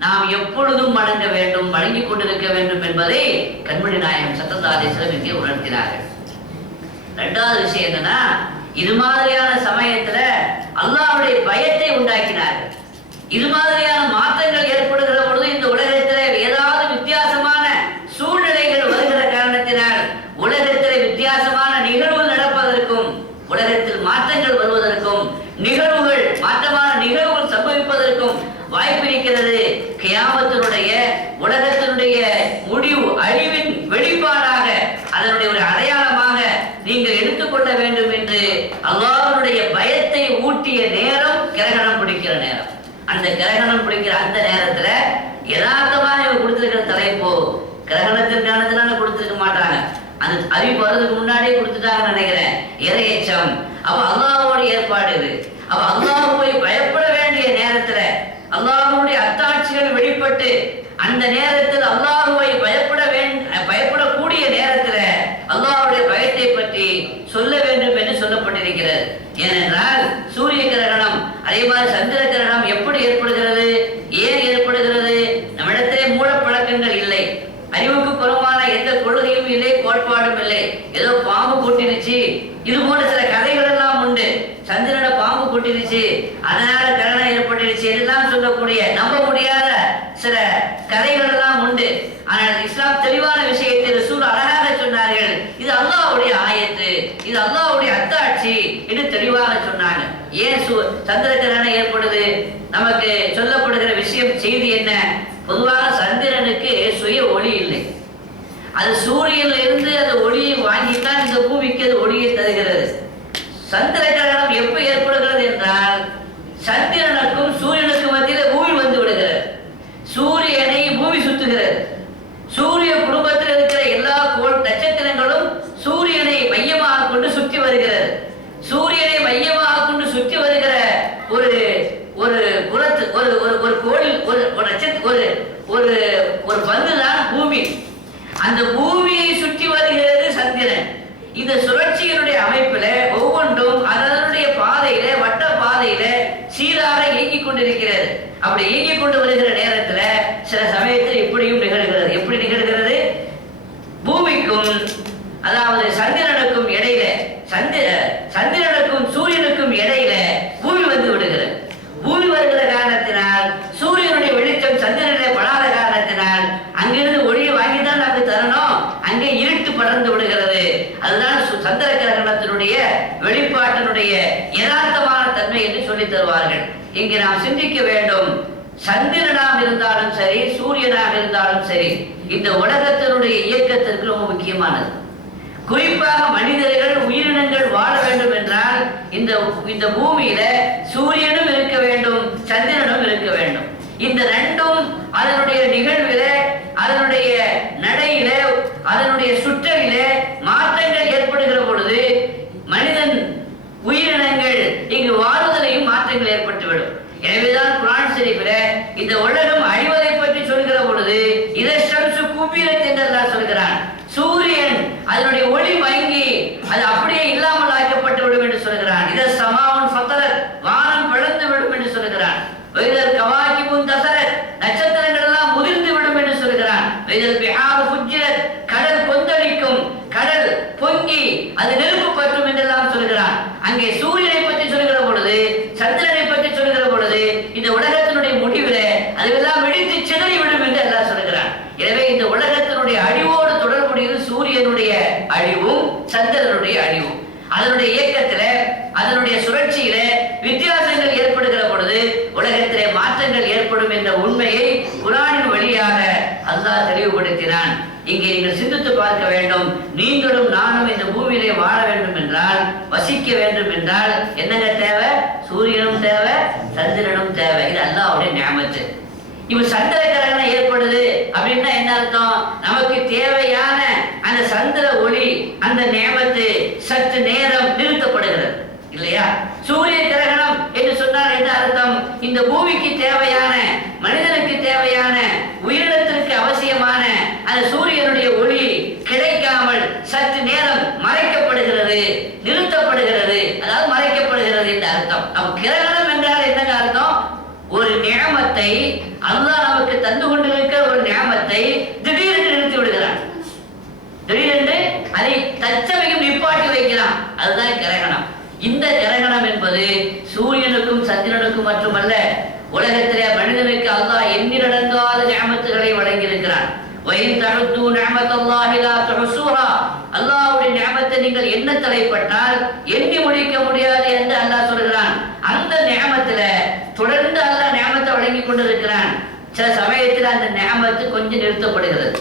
நாம் எப்பொழுதும் வணங்க வேண்டும், வணங்கிக் கொண்டிருக்க வேண்டும் என்பதை கண்மணி நாயகம் ஸல்லல்லாஹு அலைஹி வஸல்லம் இங்கே உணர்த்தினார்கள். இரண்டாவது விஷயம் என்னன்னா, இது மாதிரியான சமயத்துல அல்லாஹ்வுடைய பயத்தை உண்டாக்கினார்கள். இது மாதிரியான மாற்றங்கள் ஏற்படுகிற பொழுது இந்த உலகத்தில் ஏதாவது வித்தியாசமான சூழ்நிலைகள் வருகிற காரணத்தினால் உலகத்தில் வித்தியாசமான நிகழ்வுகள் நடப்பதற்கும், உலகத்தில் மாற்றங்கள் வருவதற்கும், நிகழ்வுகள் மாற்றமான நிகழ்வுகள் சம்பவிப்பதற்கும் வாய்ப்பு இருக்கிறது. கியாமத்தினுடைய உலகத்தினுடைய முடிவு, அழிவின் வெளிப்பாடாக, அதனுடைய ஒரு அடையாளமாக நீங்கள் எடுத்துக்கொள்ள வேண்டும் என்று அல்லாஹ்வுடைய பயத்தை ஊட்டிய நேரம் கிரகணம் பிடிக்கிற நேரம். அந்த கிரகணம் கிரகணத்தின் காரணத்தினால கொடுத்துருக்க மாட்டாங்க. அந்த அறிவு வர்றதுக்கு முன்னாடியே கொடுத்துட்டாங்கன்னு நினைக்கிறேன். இறையச்சம். அப்ப அல்லாஹ்வோட ஏற்பாடு இது. அப்ப அல்லாஹ்வை பயப்பட வேண்டிய நேரத்துல அல்லாஹ்வுடைய அத்தாட்சிகள் வெளிப்பட்டு அந்த நேரத்தில் அல்லாஹ்வை பயப்படக்கூடிய நேரத்துல அல்லாஹ்வுடைய பயத்தை பற்றி சொல்ல வேண்டும் என்று சொல்லப்பட்டிருக்கிறது. ஏனென்றால் சூரிய கிரகணம் அதே மாதிரி சந்திர கிரகணம் எப்படி ஏற்படுகிறது, ஏன் ஏற்படுகிறது? நம்மிடத்திலே மூட பழக்கங்கள் இல்லை, அறிவுக்கு புறமான எந்த கொள்கையும் இல்லை, கோட்பாடும் இல்லை. ஏதோ பாம்பு கொட்டிருச்சு, இது போன்ற சில கதைகள் எல்லாம் உண்டு. சந்திரனை பாம்பு கொட்டிருச்சு, அதனால கிரகணம் ஏற்பட்டுருச்சு எல்லாம் சொல்லக்கூடிய நம்ப முடியாத சில கதைகள் எல்லாம் உண்டு. ஆனால் இஸ்லாம் தெளிவான விஷயத்தை ரசூல் அழகாக சொன்னார்கள். இது அல்லாஹ்வுடைய ஆயத்து, இது அல்லாஹ்வுடைய அத்தாட்சி என்று தெளிவாக சொன்னாங்க. ஏன் சந்திர கிரகணம் ஏற்படுது? நமக்கு சொல்லப்படுகிற விஷயம் செய்தி என்ன? பொதுவாக சந்திரனுக்கு சுய ஒளி இல்லை. அது சூரியன்ல இருந்து அந்த ஒளியை வாங்கித்தான் இந்த பூமிக்கு அது ஒளியை தருகிறது. சந்திர கிரகணம் எப்ப ஏற்படுகிறது என்றால் சந்திரனுக்கும் சூரியனுக்கும் மத்தியில் பூமி வந்து விடுகிறது. சூரியனை பூமி சுத்துகிறது. சூரிய குடும்பத்தில் இருக்கிற எல்லா நட்சத்திரங்களும் சூரியனை மையமாக கொண்டு சுற்றி வருகிறது. சூரியனை மையமாக கொண்டு சுற்றி வருகிற ஒரு ஒரு குலத்து ஒரு ஒரு கோளில் ஒரு நட்சத்திர ஒரு பந்து தான் பூமி. அந்த பூமியை சுற்றி வருகிறது சந்திரன். இந்த சுழற்சியினுடைய அமைப்பில ஒவ்வொன்றும் அதனுடைய பாதையில வட்ட பாதையில சீராக இயங்கிக் கொண்டிருக்கிறது. அப்படி இயங்கிக் கொண்டு வருகிற நேரத்துல சில சமயத்தில் இப்படியும் நிகழ்கிறது. எப்படி நிகழ்கிறது? பூமிக்கும் அதாவது சந்திரனுக்கும் இடையில சந்திரனுக்கும் சூரியனுக்கும் இடையில பூமி வந்து விடுகிறது. பூமி வருகிற காரணத்தினால் சூரியனுடைய வெளிச்சம் சந்திரனிலே படாத காரணத்தினால் அங்கிருந்து ஒளியை வாங்கித்தான் நமக்கு தரணும், அங்கே இருட்டு படர்ந்து விடுகிறது. அதுதான் சந்திர கிரகணத்தினுடைய வெளிப்பாட்டினுடைய யதார்த்தமான தன்மை என்று சொல்லி தருவார்கள். இங்கே நாம் சிந்திக்க வேண்டும். சந்திரனாக இருந்தாலும் சரி, சூரியனாக இருந்தாலும் சரி, இந்த உலகத்தினுடைய இயக்கத்திற்கு ரொம்ப முக்கியமானது. குறிப்பாக மனிதர்கள் உயிரினங்கள் வாழ வேண்டும் என்றால் இந்த பூமியில சூரியனும் இருக்க வேண்டும், சந்திரனும் இருக்க வேண்டும். இந்த ரெண்டும் அதனுடைய நிகழ்வில, அதனுடைய நடையில, அதனுடைய சுற்றலில மாற்றங்கள் ஏற்படுகிற பொழுது மனிதன் உயிரினங்கள் இங்கு வாழ்வதிலையும் மாற்றங்கள் ஏற்பட்டுவிடும். எனவேதான் குர்ஆன் ஷரீஃபில இந்த உலகம் அழிவதை பற்றி சொல்கிற பொழுது இதை ஷம்சு குபிரத் என்று அல்லாஹ் சொல்கிறான். சூரியன் அதனுடைய ஒளி மங்கி அது அப்படியே இல்லாமல் ஆக்கப்பட்டு விடும் என்று சொல்கிறான். இத சமாவுன் ஃபதரத், வானம் பிளந்து விடும் என்று சொல்கிறான். வைதல் கவாகிபுன் தஸரத், நட்சத்திரங்கள் எல்லாம் முதிர்ந்து விடும் என்று சொல்கிறான். வைதல் பிஹாரு ஃபுஜ்ஜிரத், கடல் கொந்தளிக்கும், கடல் பொங்கி அது நெருப்பு பற்றும் என்றெல்லாம் சொல்கிறான். அங்கே சூரியனை பற்றி சொல்கிற பொழுது, சந்திரனை பற்றி சொல்கிற பொழுது இந்த உலகத்தினுடைய முடிவிலே அதுவெல்லாம் வெடித்து சிதறி விடும் என்று அல்லாஹ் சொல்கிறான். எனவே இந்த உலகத்தினுடைய அழிவோடு தொடர்புடையது சூரியனுடைய அழிவும் சந்திரனுடைய அழிவும். அதனுடைய இயக்கத்தில, அதனுடைய சுழற்சியில வித்தியாசங்கள் ஏற்படுகிற பொழுது உலகத்திலே மாற்றங்கள் ஏற்படும் என்ற உண்மையை குர்ஆனின் வழியாக அல்லாஹ் தெளிவுபடுத்தினான். இங்கே நீங்கள் சிந்தித்து பார்க்க வேண்டும். நீங்களும் நானும் இந்த பூமியிலே வாழ வேண்டும் என்றால், வசிக்க வேண்டும் என்றால் என்னங்க தேவை? சூரியனும் தேவை, சந்திரனும் தேவை. இது அல்லாஹ்வுடைய நியமத்து. இப்ப சந்திர கிரகணம் ஏற்படுது அப்படின்னா என்ன அர்த்தம்? நமக்கு தேவையான அந்த சந்திர ஒளி, அந்த நியமத்து சற்று நேரம் நிறுத்தப்படுகிறது இல்லையா? சூரிய கிரகணம் என்று சொன்னால் என்ன அர்த்தம்? இந்த பூமிக்கு தேவையான, மனிதனுக்கு தேவையான, உயிரினத்திற்கு அவசியமான அந்த சூரியனுடைய ஒளி கிடைக்காமல் சற்று நேரம் மறைக்கப்படுகிறது, நிறுத்தப்படுகிறது, அதாவது மறைக்கப்படுகிறது என்று அர்த்தம். அப்ப கிரகணம் என்றால் என்னங்க அர்த்தம்? ஒரு நியமத்தை அல்லாஹ் நமக்கு தந்து கொண்டிருக்கிற ஒரு நியமத்தை திடீரென்று நிறுத்தி விடுகிறான். திடீரென்று அதை தற்சமயம் நிப்பாட்டி வைக்கிறான். அதுதான் கிரகணம். இந்த கிரகணம் என்பது சூரியனுக்கும் சந்திரனுக்கும் மட்டுமல்ல, உலகத்திலே மனிதனுக்கு அல்லாஹ் எண்ணிலடங்காத நியமத்துகளை வழங்கி இருக்கிறான். அல்லாஹ்வுடைய நியமத்தை நீங்கள் என்ன தலைப்பட்டால் எண்ணி முடிக்க முடியாது என்று அல்லாஹ் சொல்கிறான். அந்த நியமத்தில தொடர்ந்து அல்லாஹ் நியமத்தை வழங்கி கொண்டிருக்கிறான். சில சமயத்தில் அந்த நியமத்து கொஞ்சம் நிறுத்தப்படுகிறது.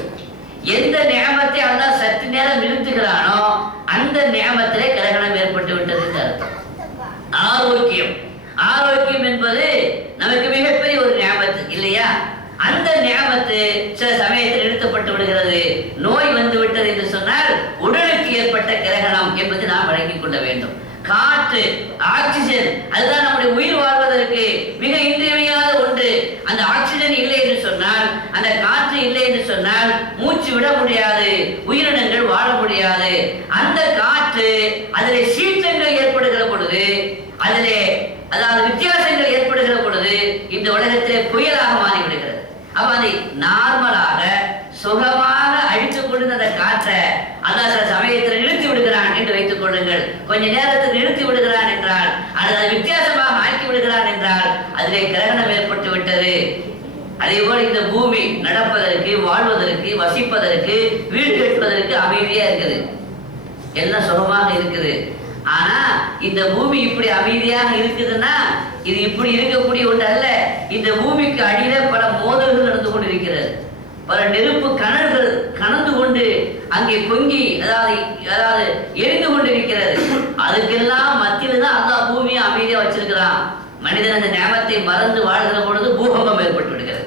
எந்த நியமத்தை அல்லாஹ் சற்று நேரம் நிறுத்துகிறானோ அந்த நியமத்திலே கிரகணம் ஏற்பட்டு விட்டது என்று அர்த்தம். ஆரோக்கியம், ஆரோக்கியம் என்பது நமக்கு மிகப்பெரிய ஒரு நியமத்து இல்லையா? அந்த நியமத்து சில சமயத்தில் நிறுத்தப்பட்டு விடுகிறது. நோய் வந்து விட்டது என்று சொன்னால் உடலுக்கு ஏற்பட்ட கிரகணம் என்பது நாம் வழங்கிக் கொள்ள வேண்டும். காற்று, ஆக்சிஜன், அதுதான் நம்முடைய உயிர் வாழ்வதற்கு மிக இன்றியமையாத ஒன்று. அந்த ஆக்சிஜன் இல்லை என்று சொன்னால், அந்த காற்று இல்லை என்று சொன்னால் மூச்சு விட முடியாது, உயிரினங்கள் வாழ முடியாது. அந்த காற்று அதிலே சீற்றங்கள் ஏற்படுகிற பொழுது, அதிலே அதாவது வித்தியாசங்கள் ஏற்படுகிற பொழுது இந்த உலகத்திலே புயலாக மாறிவிடுகிறது. அப்ப அதை நார்மலாக சுகமாக அழித்துக் கொண்டு அந்த காற்றை அல்லாஹ் சில சமயத்தில் நிறுத்தி விடுகிறான் என்று வைத்துக் கொள்ளுங்கள். கொஞ்ச நேரத்தில் நிறுத்தி விடுகிறான் என்றால், அதை வித்தியாசமாக ஆக்கி விடுகிறான் என்றால் அதிலே கிரகணம் ஏற்பட்டு விட்டது. அதே போல இந்த பூமி நடப்பதற்கு, வாழ்வதற்கு, வசிப்பதற்கு, வீடு கட்டுவதற்கு அமைதியா இருக்குது, எல்லாம் சுகமாக இருக்குது. ஆனா இந்த பூமி இப்படி அமைதியாக இருக்குதுன்னா இது இப்படி இருக்கக்கூடிய ஒன்று அல்ல. இந்த பூமிக்கு அடியில பல மோதல்கள் நடந்து கொண்டிருக்கிறது. பல நெருப்பு கணல்கள் கனந்து கொண்டு அங்கே பொங்கி அதாவது எரிந்து கொண்டிருக்கிறது. அதுக்கெல்லாம் மத்தியில தான் அல்லாஹ் பூமியை அமைதியா வச்சிருக்கிறான். மனிதன் அந்த ஞாபகத்தை மறந்து வாழ்கிற பொழுது பூகம்பம் ஏற்பட்டு விடுகிறது,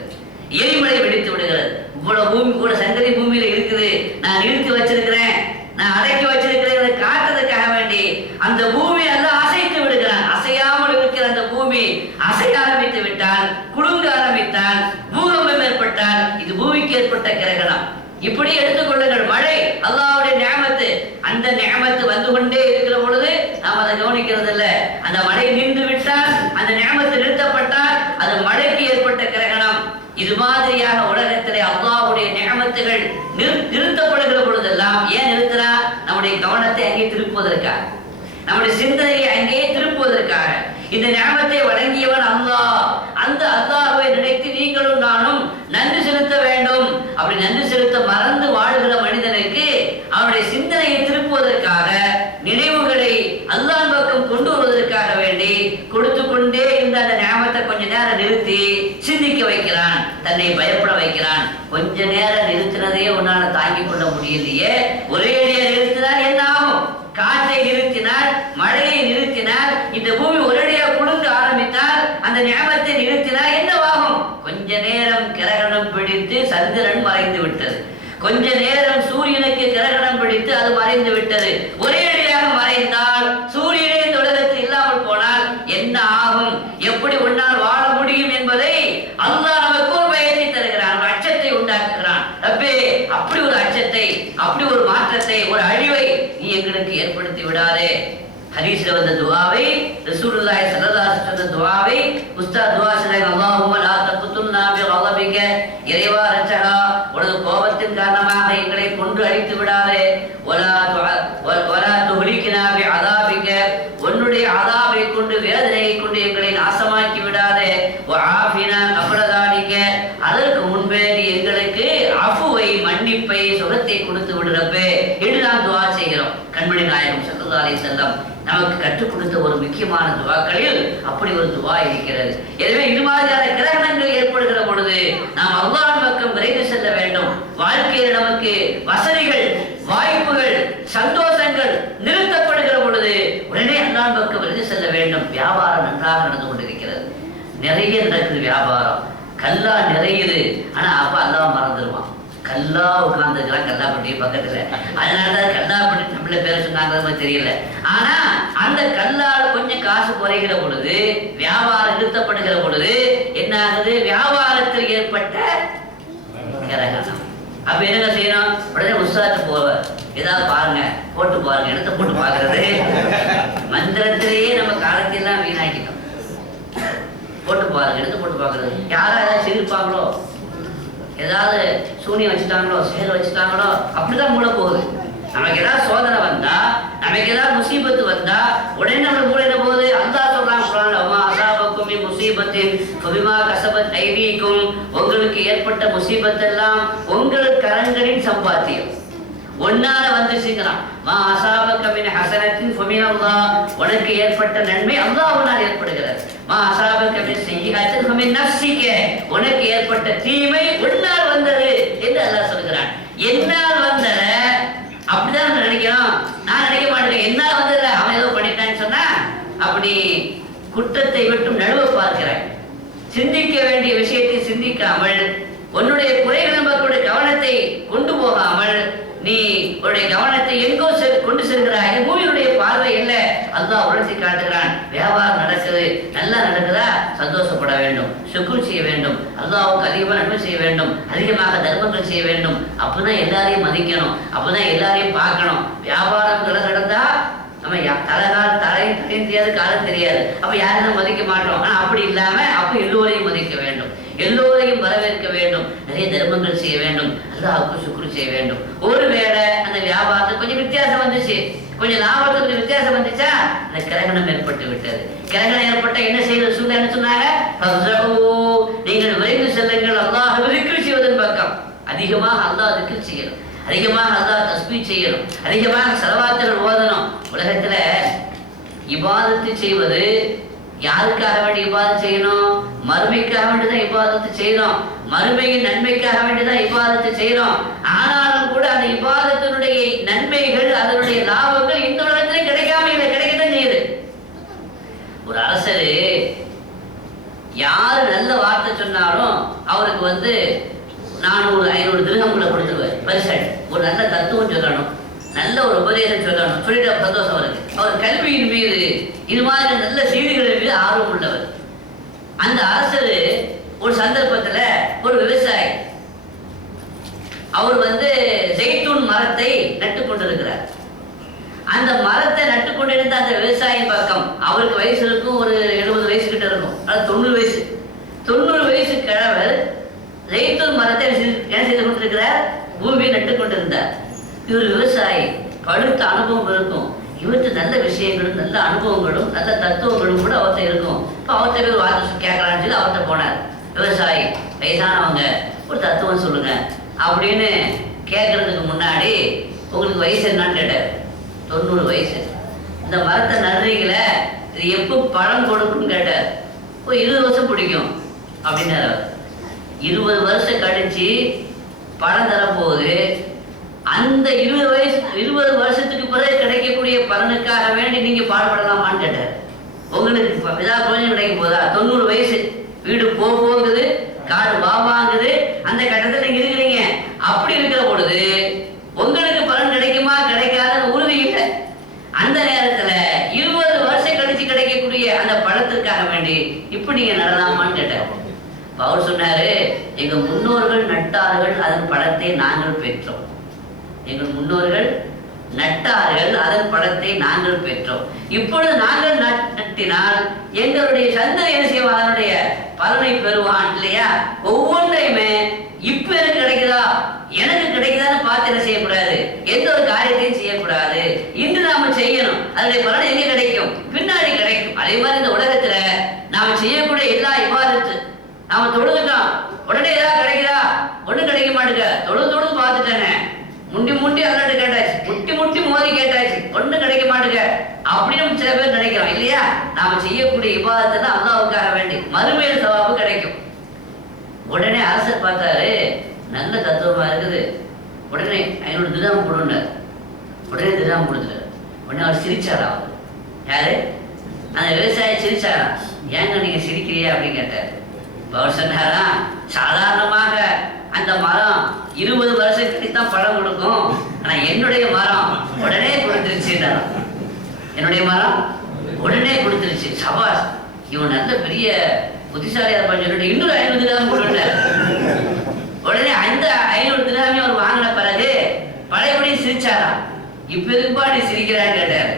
எரிமலை வெடித்து விடுகிறது. இவ்வளவு பூமி கூட சங்கரி பூமியில இருக்குது, நான் நிறுத்தி வச்சிருக்கிறேன், நான் அடக்கி வச்சிருக்கிறேன் காட்டுறதுக்காக வேண்டி அந்த பூமி எல்லாம் அசைத்து விடுகிறான். அசையாமல் இருக்கிற அந்த பூமி அசைய ஆரம்பித்து விட்டால், குலுங்க ஆரம்பித்தால், பூகம்பம் ஏற்பட்டால் இது பூமிக்கு ஏற்பட்ட கிரகணம். இப்படி எடுத்துக்கொள்ளுங்கள். மழை அல்லாஹ்வுடைய நியமத்து, அந்த நியமத்து வந்து கொண்டே இருக்கிற பொழுது நாம் அதை கவனிக்கிறது இல்லை. அந்த மழை நின்று விட்டால், அந்த நியமத்து நிறுத்தப்பட்டால் அது மழைக்கு ஏற்பட்ட கிரகணம். இது மாதிரியாக உலகத்திலே அல்லாஹ்வுடைய நியமத்துகள் நிறுத்தப்படுகிற பொழுதெல்லாம் ஏன் நிறுத்தினா? நம்முடைய கவனத்தை அங்கே திருப்புவதற்காக, நம்முடைய சிந்தனையை அங்கே திருப்புவதற்காக. இந்த நியமத்தை வழங்கியவன் அல்லாஹ். அந்த அல்லாஹ்வை நினைத்து நீங்களும் நானும் நன்றி செலுத்த வேண்டும். அப்படி நன்றி செலுத்த மறந்து வாழ்கிற மனிதனுக்கு அவனுடைய சிந்தனையை திருப்புவதற்காக, நினைவுகளை அல்லாஹ் பக்கம் கொண்டு வருவதற்காக வேண்டி கொடுத்து கொண்டே இருந்த அந்த நியமத்தை கொஞ்ச நேரம் நிறுத்தி சிந்திக்க வைக்கிறான், தன்னை பயப்பட வைக்கிறான். கொஞ்ச நேரம் நிறுத்தினதே உன்னால தாங்கிக் கொள்ள முடியலையே, ஒரேடியா நிறுத்தினால் என்ன ஆகும்? காற்றை நிறுத்தினால், மழையை நிறுத்தினால், இந்த பூமி ஒரேடியா குலுங்க ஆரம்பித்தால், அந்த நியமத்தை நிறுத்தினால் என்னவாகும்? கொஞ்ச நேரம் கிரகணம் பிடித்து சந்திரன் மறைந்து விட்டது, கொஞ்ச நேரம் சூரியனுக்கு கிரகணம் பிடித்து அது மறைந்து விட்டது. ஒரேடியாக மறைந்தால், சூரியனே இந்த உலகத்தில் இல்லாமல் போனால் என்ன ஆகும்? எப்படி உன்னால் வாழ முடியும் என்பதை அல்லாஹ் நமக்கு ஒரு பயத்தை தருகிறான், ஒரு அச்சத்தை உண்டாக்குகிறான். ரப்பே, அப்படி ஒரு அச்சத்தை, அப்படி ஒரு மாற்றத்தை, ஒரு அழிவை நீ எங்களுக்கு ஏற்படுத்தி விடாதே. ஹதீஸ்ல வந்த துஆவை, ரசூலுல்லாஹி ஸல்லல்லாஹு அலைஹி வஸல்லம் துஆவை உஸ்தாத் துஆ செய்றாங்க. அல்லாஹும்ம லா தக்துல்னா பிகலபிக, இறைவா ரச்சகா, உனது கோபத்தின் காரணமாக எங்களை கொன்று அழித்து விடாதே. வலா துஹ்லிக்னா பிஅதாபிக, உன்னுடைய அதாபை கொண்டு, வேதனையை கொண்டு எங்களை நாசமாக்கி விடாதே. வஆஃபினா கப்ல தாலிக, அதற்கு முன்பே நீ எங்களுக்கு அஃபுவை, மன்னிப்பை, சுகத்தை கொடுத்து விடுறப்பே என்று நாம் துஆ செய்கிறோம். கண்மணி நாயகம் ஸல்லல்லாஹு அலைஹி வஸல்லம் நமக்கு கற்றுக் கொடுத்த ஒரு முக்கியமான துஆக்களில் அப்படி ஒரு துஆ இருக்கிறது. எனவே இது மாதிரியான கிரகணங்கள் ஏற்படுகிற பொழுது நாம் அல்லாஹ் பக்கம் விரைந்து செல்ல வேண்டும். வாழ்க்கையில் நமக்கு வசதிகள், வாய்ப்புகள், சந்தோஷங்கள் நிறுத்தப்படுகிற பொழுது உடனே அல்லாஹ் பக்கம் விரைந்து செல்ல வேண்டும். வியாபாரம் நன்றாக நடந்து கொண்டிருக்கிறது, நிறைய நடக்குது வியாபாரம், கல்லா நிறையுது. ஆனா அப்ப அல்லாஹ் மறந்துடுவான். கல்லா உட்கார்ந்துக்கலாம் கல்லாப்பட்டி பக்கத்துல, அதனாலதான் கல்லாப்பட்டி நம்மள பேர சொன்னாங்க தெரியல. ஆனா அந்த கல்லால் கொஞ்சம் காசு குறைகிற பொழுது, வியாபாரம் நிறுத்தப்படுகிற பொழுது என்ன ஆகுது? வியாபாரத்தில் ஏற்பட்ட கிரகணம். அப்ப என்ன செய்யணும்? உடனே உற்சாகத்து போவார், ஏதாவது பாருங்க, போட்டு பாருங்க, இடத்த போட்டு பாக்குறது. மந்திரத்திலேயே நம்ம காலத்தையெல்லாம் வீணாக்கிட்டோம். போட்டு பாருங்க, எடுத்து போட்டு பாக்குறது. யாரா ஏதாவது சிரிப்பாங்களோ, ஏதாவது சூனியம் வச்சுட்டாங்களோ, சேர வச்சுட்டாங்களோ, அப்படிதான் மூளை போகுது. நமக்கு ஏதாவது சோதனை வந்தா, நமக்கு ஏதாவது முசீபத்து வந்தா உடனே நம்ம மூளையில போகுது. அல்லாஹ் சொல்றான் குர்ஆன்ல, வமா அஸாபக்கும் மின் முஸீபத்தின் ஃபபிமா கஸபத் ஐதீக்கும், உங்களுக்கு ஏற்பட்ட முசீபத் எல்லாம் உங்கள் கரங்களின் சம்பாத்தியம், ஒன்னால வந்துச்சுங்கிறான். மா அஸாபக மின் ஹஸனத்தின் ஃபமினல்லாஹ், உனக்கு ஏற்பட்ட நன்மை அல்லாஹ்வினால் ஏற்படுகிறது. மா அஸாபக மின் ஸய்யிஅத்தின் ஃபமின் நஃப்ஸிக, உனக்கு ஏற்பட்ட தீமை உன்னால் வந்தது என்று அல்லாஹ் சொல்கிறான். என்னால் வந்தத அப்படிதான் நம்ம நினைக்கிறோம். நான் நினைக்க மாட்டேன் என்னால் வந்ததுல அவன் ஏதோ பண்ணிட்டான்னு சொன்னா அப்படி குற்றத்தை விட்டு நழுவ பார்க்கிறேன். சிந்திக்க வேண்டிய விஷயத்தை சிந்திக்காமல், உன்னுடைய குறைகள் மக்களுடைய கவனத்தை உன்னுடைய கவனத்தை எங்கோ கொண்டு செல்கிறாய். இது மூவியினுடைய பார்வை இல்லை. அல்லாஹ் உணர்த்தி காட்டுகிறான். வியாபாரம் நடக்குது, நல்லா நடக்குதா, சந்தோஷப்பட வேண்டும், சுக்ர் செய்ய வேண்டும், அல்லாஹ்வுக்கு அதிகமாக நன்மை செய்ய வேண்டும், அதிகமாக தர்மங்கள் செய்ய வேண்டும். அப்பதான் எல்லாரையும் மதிக்கணும், அப்பதான் எல்லாரையும் பார்க்கணும். வியாபாரம் நடந்தா நம்ம தலையும் தெரியாது, காலம் தெரியாது, அப்ப யாரும் மதிக்க மாட்டோம். ஆனா அப்படி இல்லாம அப்ப எல்லோரையும் மதிக்க வேண்டும், எல்லோரையும் வரவேற்க வேண்டும், நிறைய தர்மங்கள் செய்ய வேண்டும், அல்லாஹ்வுக்கு சுக்ர் செய்ய வேண்டும். ஒருவேளை அந்த வியாபாரத்துக்கு கொஞ்சம் வித்தியாசம் வந்துச்சு, கொஞ்சம் லாபத்துக்கு கொஞ்சம் வித்தியாசம் வந்துச்சா, அந்த கிரகணம் ஏற்பட்டு விட்டது. கிரகணம் ஏற்பட்ட என்ன செய்யறது? சூழ்நிலை என்ன சொன்னாங்க? நீங்கள் விரைந்து செல்லுங்கள், அல்லாஹ் திக்ர் செய்வதன் பக்கம். அதிகமாக அல்லாஹ் திக்ர் செய்யணும், அதிகமாக அல்லாஹ் தஸ்பீஹ் செய்யணும், அதிகமாக ஸலவாத்துகள் ஓதணும். உலகத்துல இபாதத்து செய்வது யாருக்காக வேண்டி இபாதத் செய்யணும்? மறுமைக்காக வேண்டிதான் இபாதத்து செய்யணும், மறுமையின் நன்மைக்காக வேண்டிதான் இபாதத்து செய்யணும். ஆனாலும் கூட அந்த இபாதத்தினுடைய நன்மைகள், அதனுடைய லாபங்கள் இந்த உலகத்திலே கிடைக்காம இல்லை, கிடைக்கத்தான் செய்யுது. ஒரு அரசரு யாரு நல்ல வார்த்தை சொன்னாலும் அவருக்கு 400-500 திரகங்களை கொடுத்துருவார் பரிசாட்டு. ஒரு நல்ல தத்துவம் சொல்லணும், நல்ல ஒரு உபதேசம் சொல்லணும், சொல்லிட்டு சந்தோஷம் அவருக்கு. அவர் கல்வியின் மீது, இது மாதிரி நல்ல செய்திகளின் மீது ஆர்வம் உள்ளவர். அந்த அரசர் ஒரு சந்தர்ப்பத்துல ஒரு விவசாயி, அவர் ஜெய்தூன் மரத்தை நட்டு கொண்டிருக்கிறார். அந்த மரத்தை நட்டு கொண்டிருந்த அந்த விவசாயின் பக்கம், அவருக்கு வயசு இருக்கும், ஒரு 70 வயசு கிட்ட இருக்கும், அதாவது 90 வயசு கிழவர் ஜெய்தூன் மரத்தை என்ன செய்து கொண்டிருக்கிறார்? பூமியை நட்டு கொண்டிருந்தார். இவர் விவசாயி, பழுத்த அனுபவம் இருக்கும், இவருக்கு நல்ல விஷயங்களும் நல்ல அனுபவங்களும் நல்ல தத்துவங்களும் கூட அவர்கிட்ட இருக்கும். இப்போ அவர்கிட்ட போய் வார்த்தை கேட்கலான்னு சொல்லி அவர்கிட்ட போனார். விவசாயி, வயசானவங்க, ஒரு தத்துவம் சொல்லுங்க அப்படின்னு கேட்கறதுக்கு முன்னாடி உங்களுக்கு வயசு என்னன்னு கேட்டார். 90 வயசு. இந்த மரத்தை நடுறீங்களே, இது எப்போ பழம் கொடுக்குன்னு கேட்டார். ஒரு 20 வருஷம் பிடிக்கும் அப்படின்னாரு. 20 வருஷம் கழிச்சு பழம் தரப்போகுது. அந்த 20 வருஷத்துக்கு பிறகு கிடைக்கக்கூடிய பலனுக்காக வேண்டி நீங்க பாடுபடலாமான்னு கேட்டார். உங்களுக்கு விதா கொஞ்சம் கிடைக்க போதா? 90 வயசு, வீடு போகுது, காடு வாங்குது, அந்த கட்டத்தில் நீங்க இருக்கிறீங்க. அப்படி இருக்கிற பொழுது உங்களுக்கு பலன் கிடைக்குமா கிடைக்காத உறுதி இல்லை. அந்த நேரத்துல 20 வருஷம் கழிச்சு கிடைக்கக்கூடிய அந்த பழத்திற்காக வேண்டி இப்ப நீங்க நடலாமான்னு கேட்டார். அவர் சொன்னாரு, எங்க முன்னோர்கள் நட்டார்கள், அதன் பழத்தை நாங்கள் பெற்றோம். எங்கள் முன்னோர்கள் நட்டார்கள், அதன் பழத்தை நாங்கள் பெற்றோம். இப்பொழுது நாங்கள் நட்டினால் எங்களுடைய சந்ததி என்ன செய்வோம்? அதனுடைய பலனை பெறுவான் இல்லையா? ஒவ்வொன்றையுமே இப்ப எனக்கு கிடைக்குதா, எனக்கு கிடைக்குதான்னு பார்த்து என்ன செய்யக்கூடாது, எந்த ஒரு காரியத்தையும் செய்யக்கூடாது. இன்று நாம செய்யணும், அதனுடைய பலன் எங்க கிடைக்கும்? பின்னாடி கிடைக்கும். அதே மாதிரி இந்த உலகத்துல நாம செய்யக்கூடிய எல்லா இபாதத்து, நாம தொழுதுட்டோம், உடனே ஏதாவது கிடைக்குதா? ஒண்ணும் கிடைக்க மாட்டேங்க. தொழுது பார்த்துட்டேனே, முண்டி அல்லாட்டு கேட்டாச்சு, முட்டி மோதி கேட்டாச்சு, ஒண்ணும் கிடைக்க மாட்டேங்க அப்படின்னு சில பேர் நினைக்கிறோம் இல்லையா? நாம செய்யக்கூடிய இபாதத்தை தான் அல்லாஹ்வுக்காக வேண்டி மறுமையில் சவாபு கிடைக்கும். உடனே அரசர் பார்த்தாரு, நல்ல தத்துவமா இருக்குது, உடனே 500 திரகம் கொடுன்னார். உடனே திரகம் கொடுத்துட்டாரு. உடனே அவர் சிரிச்சாரா? அவர் யாரு? அந்த விவசாயி சிரிச்சாரா? ஏங்க நீங்க சிரிக்கிறீங்க அப்படின்னு கேட்டார். அவர் சொன்னாரா, சாதாரணமாக அந்த மரம் 20 வருஷம் கழித்தான் பழம் கொடுக்கும், ஆனா என்னுடைய மரம் உடனே கொடுத்துருச்சு. என்னுடைய மரம் உடனே கொடுத்துருச்சு. சபாஸ், இவன் நல்ல பெரிய புத்திசாலியா இருப்பான்னு சொல்லிட்டு இன்னொரு 500 திரகம் கொடுத்தார். உடனே அந்த 500 திரகமே அவர் வாங்கின பிறகு பழையபடி சிரிச்சாரா? இப்ப எதுக்குப்பா நீ சிரிக்கிறான்னு கேட்டார்.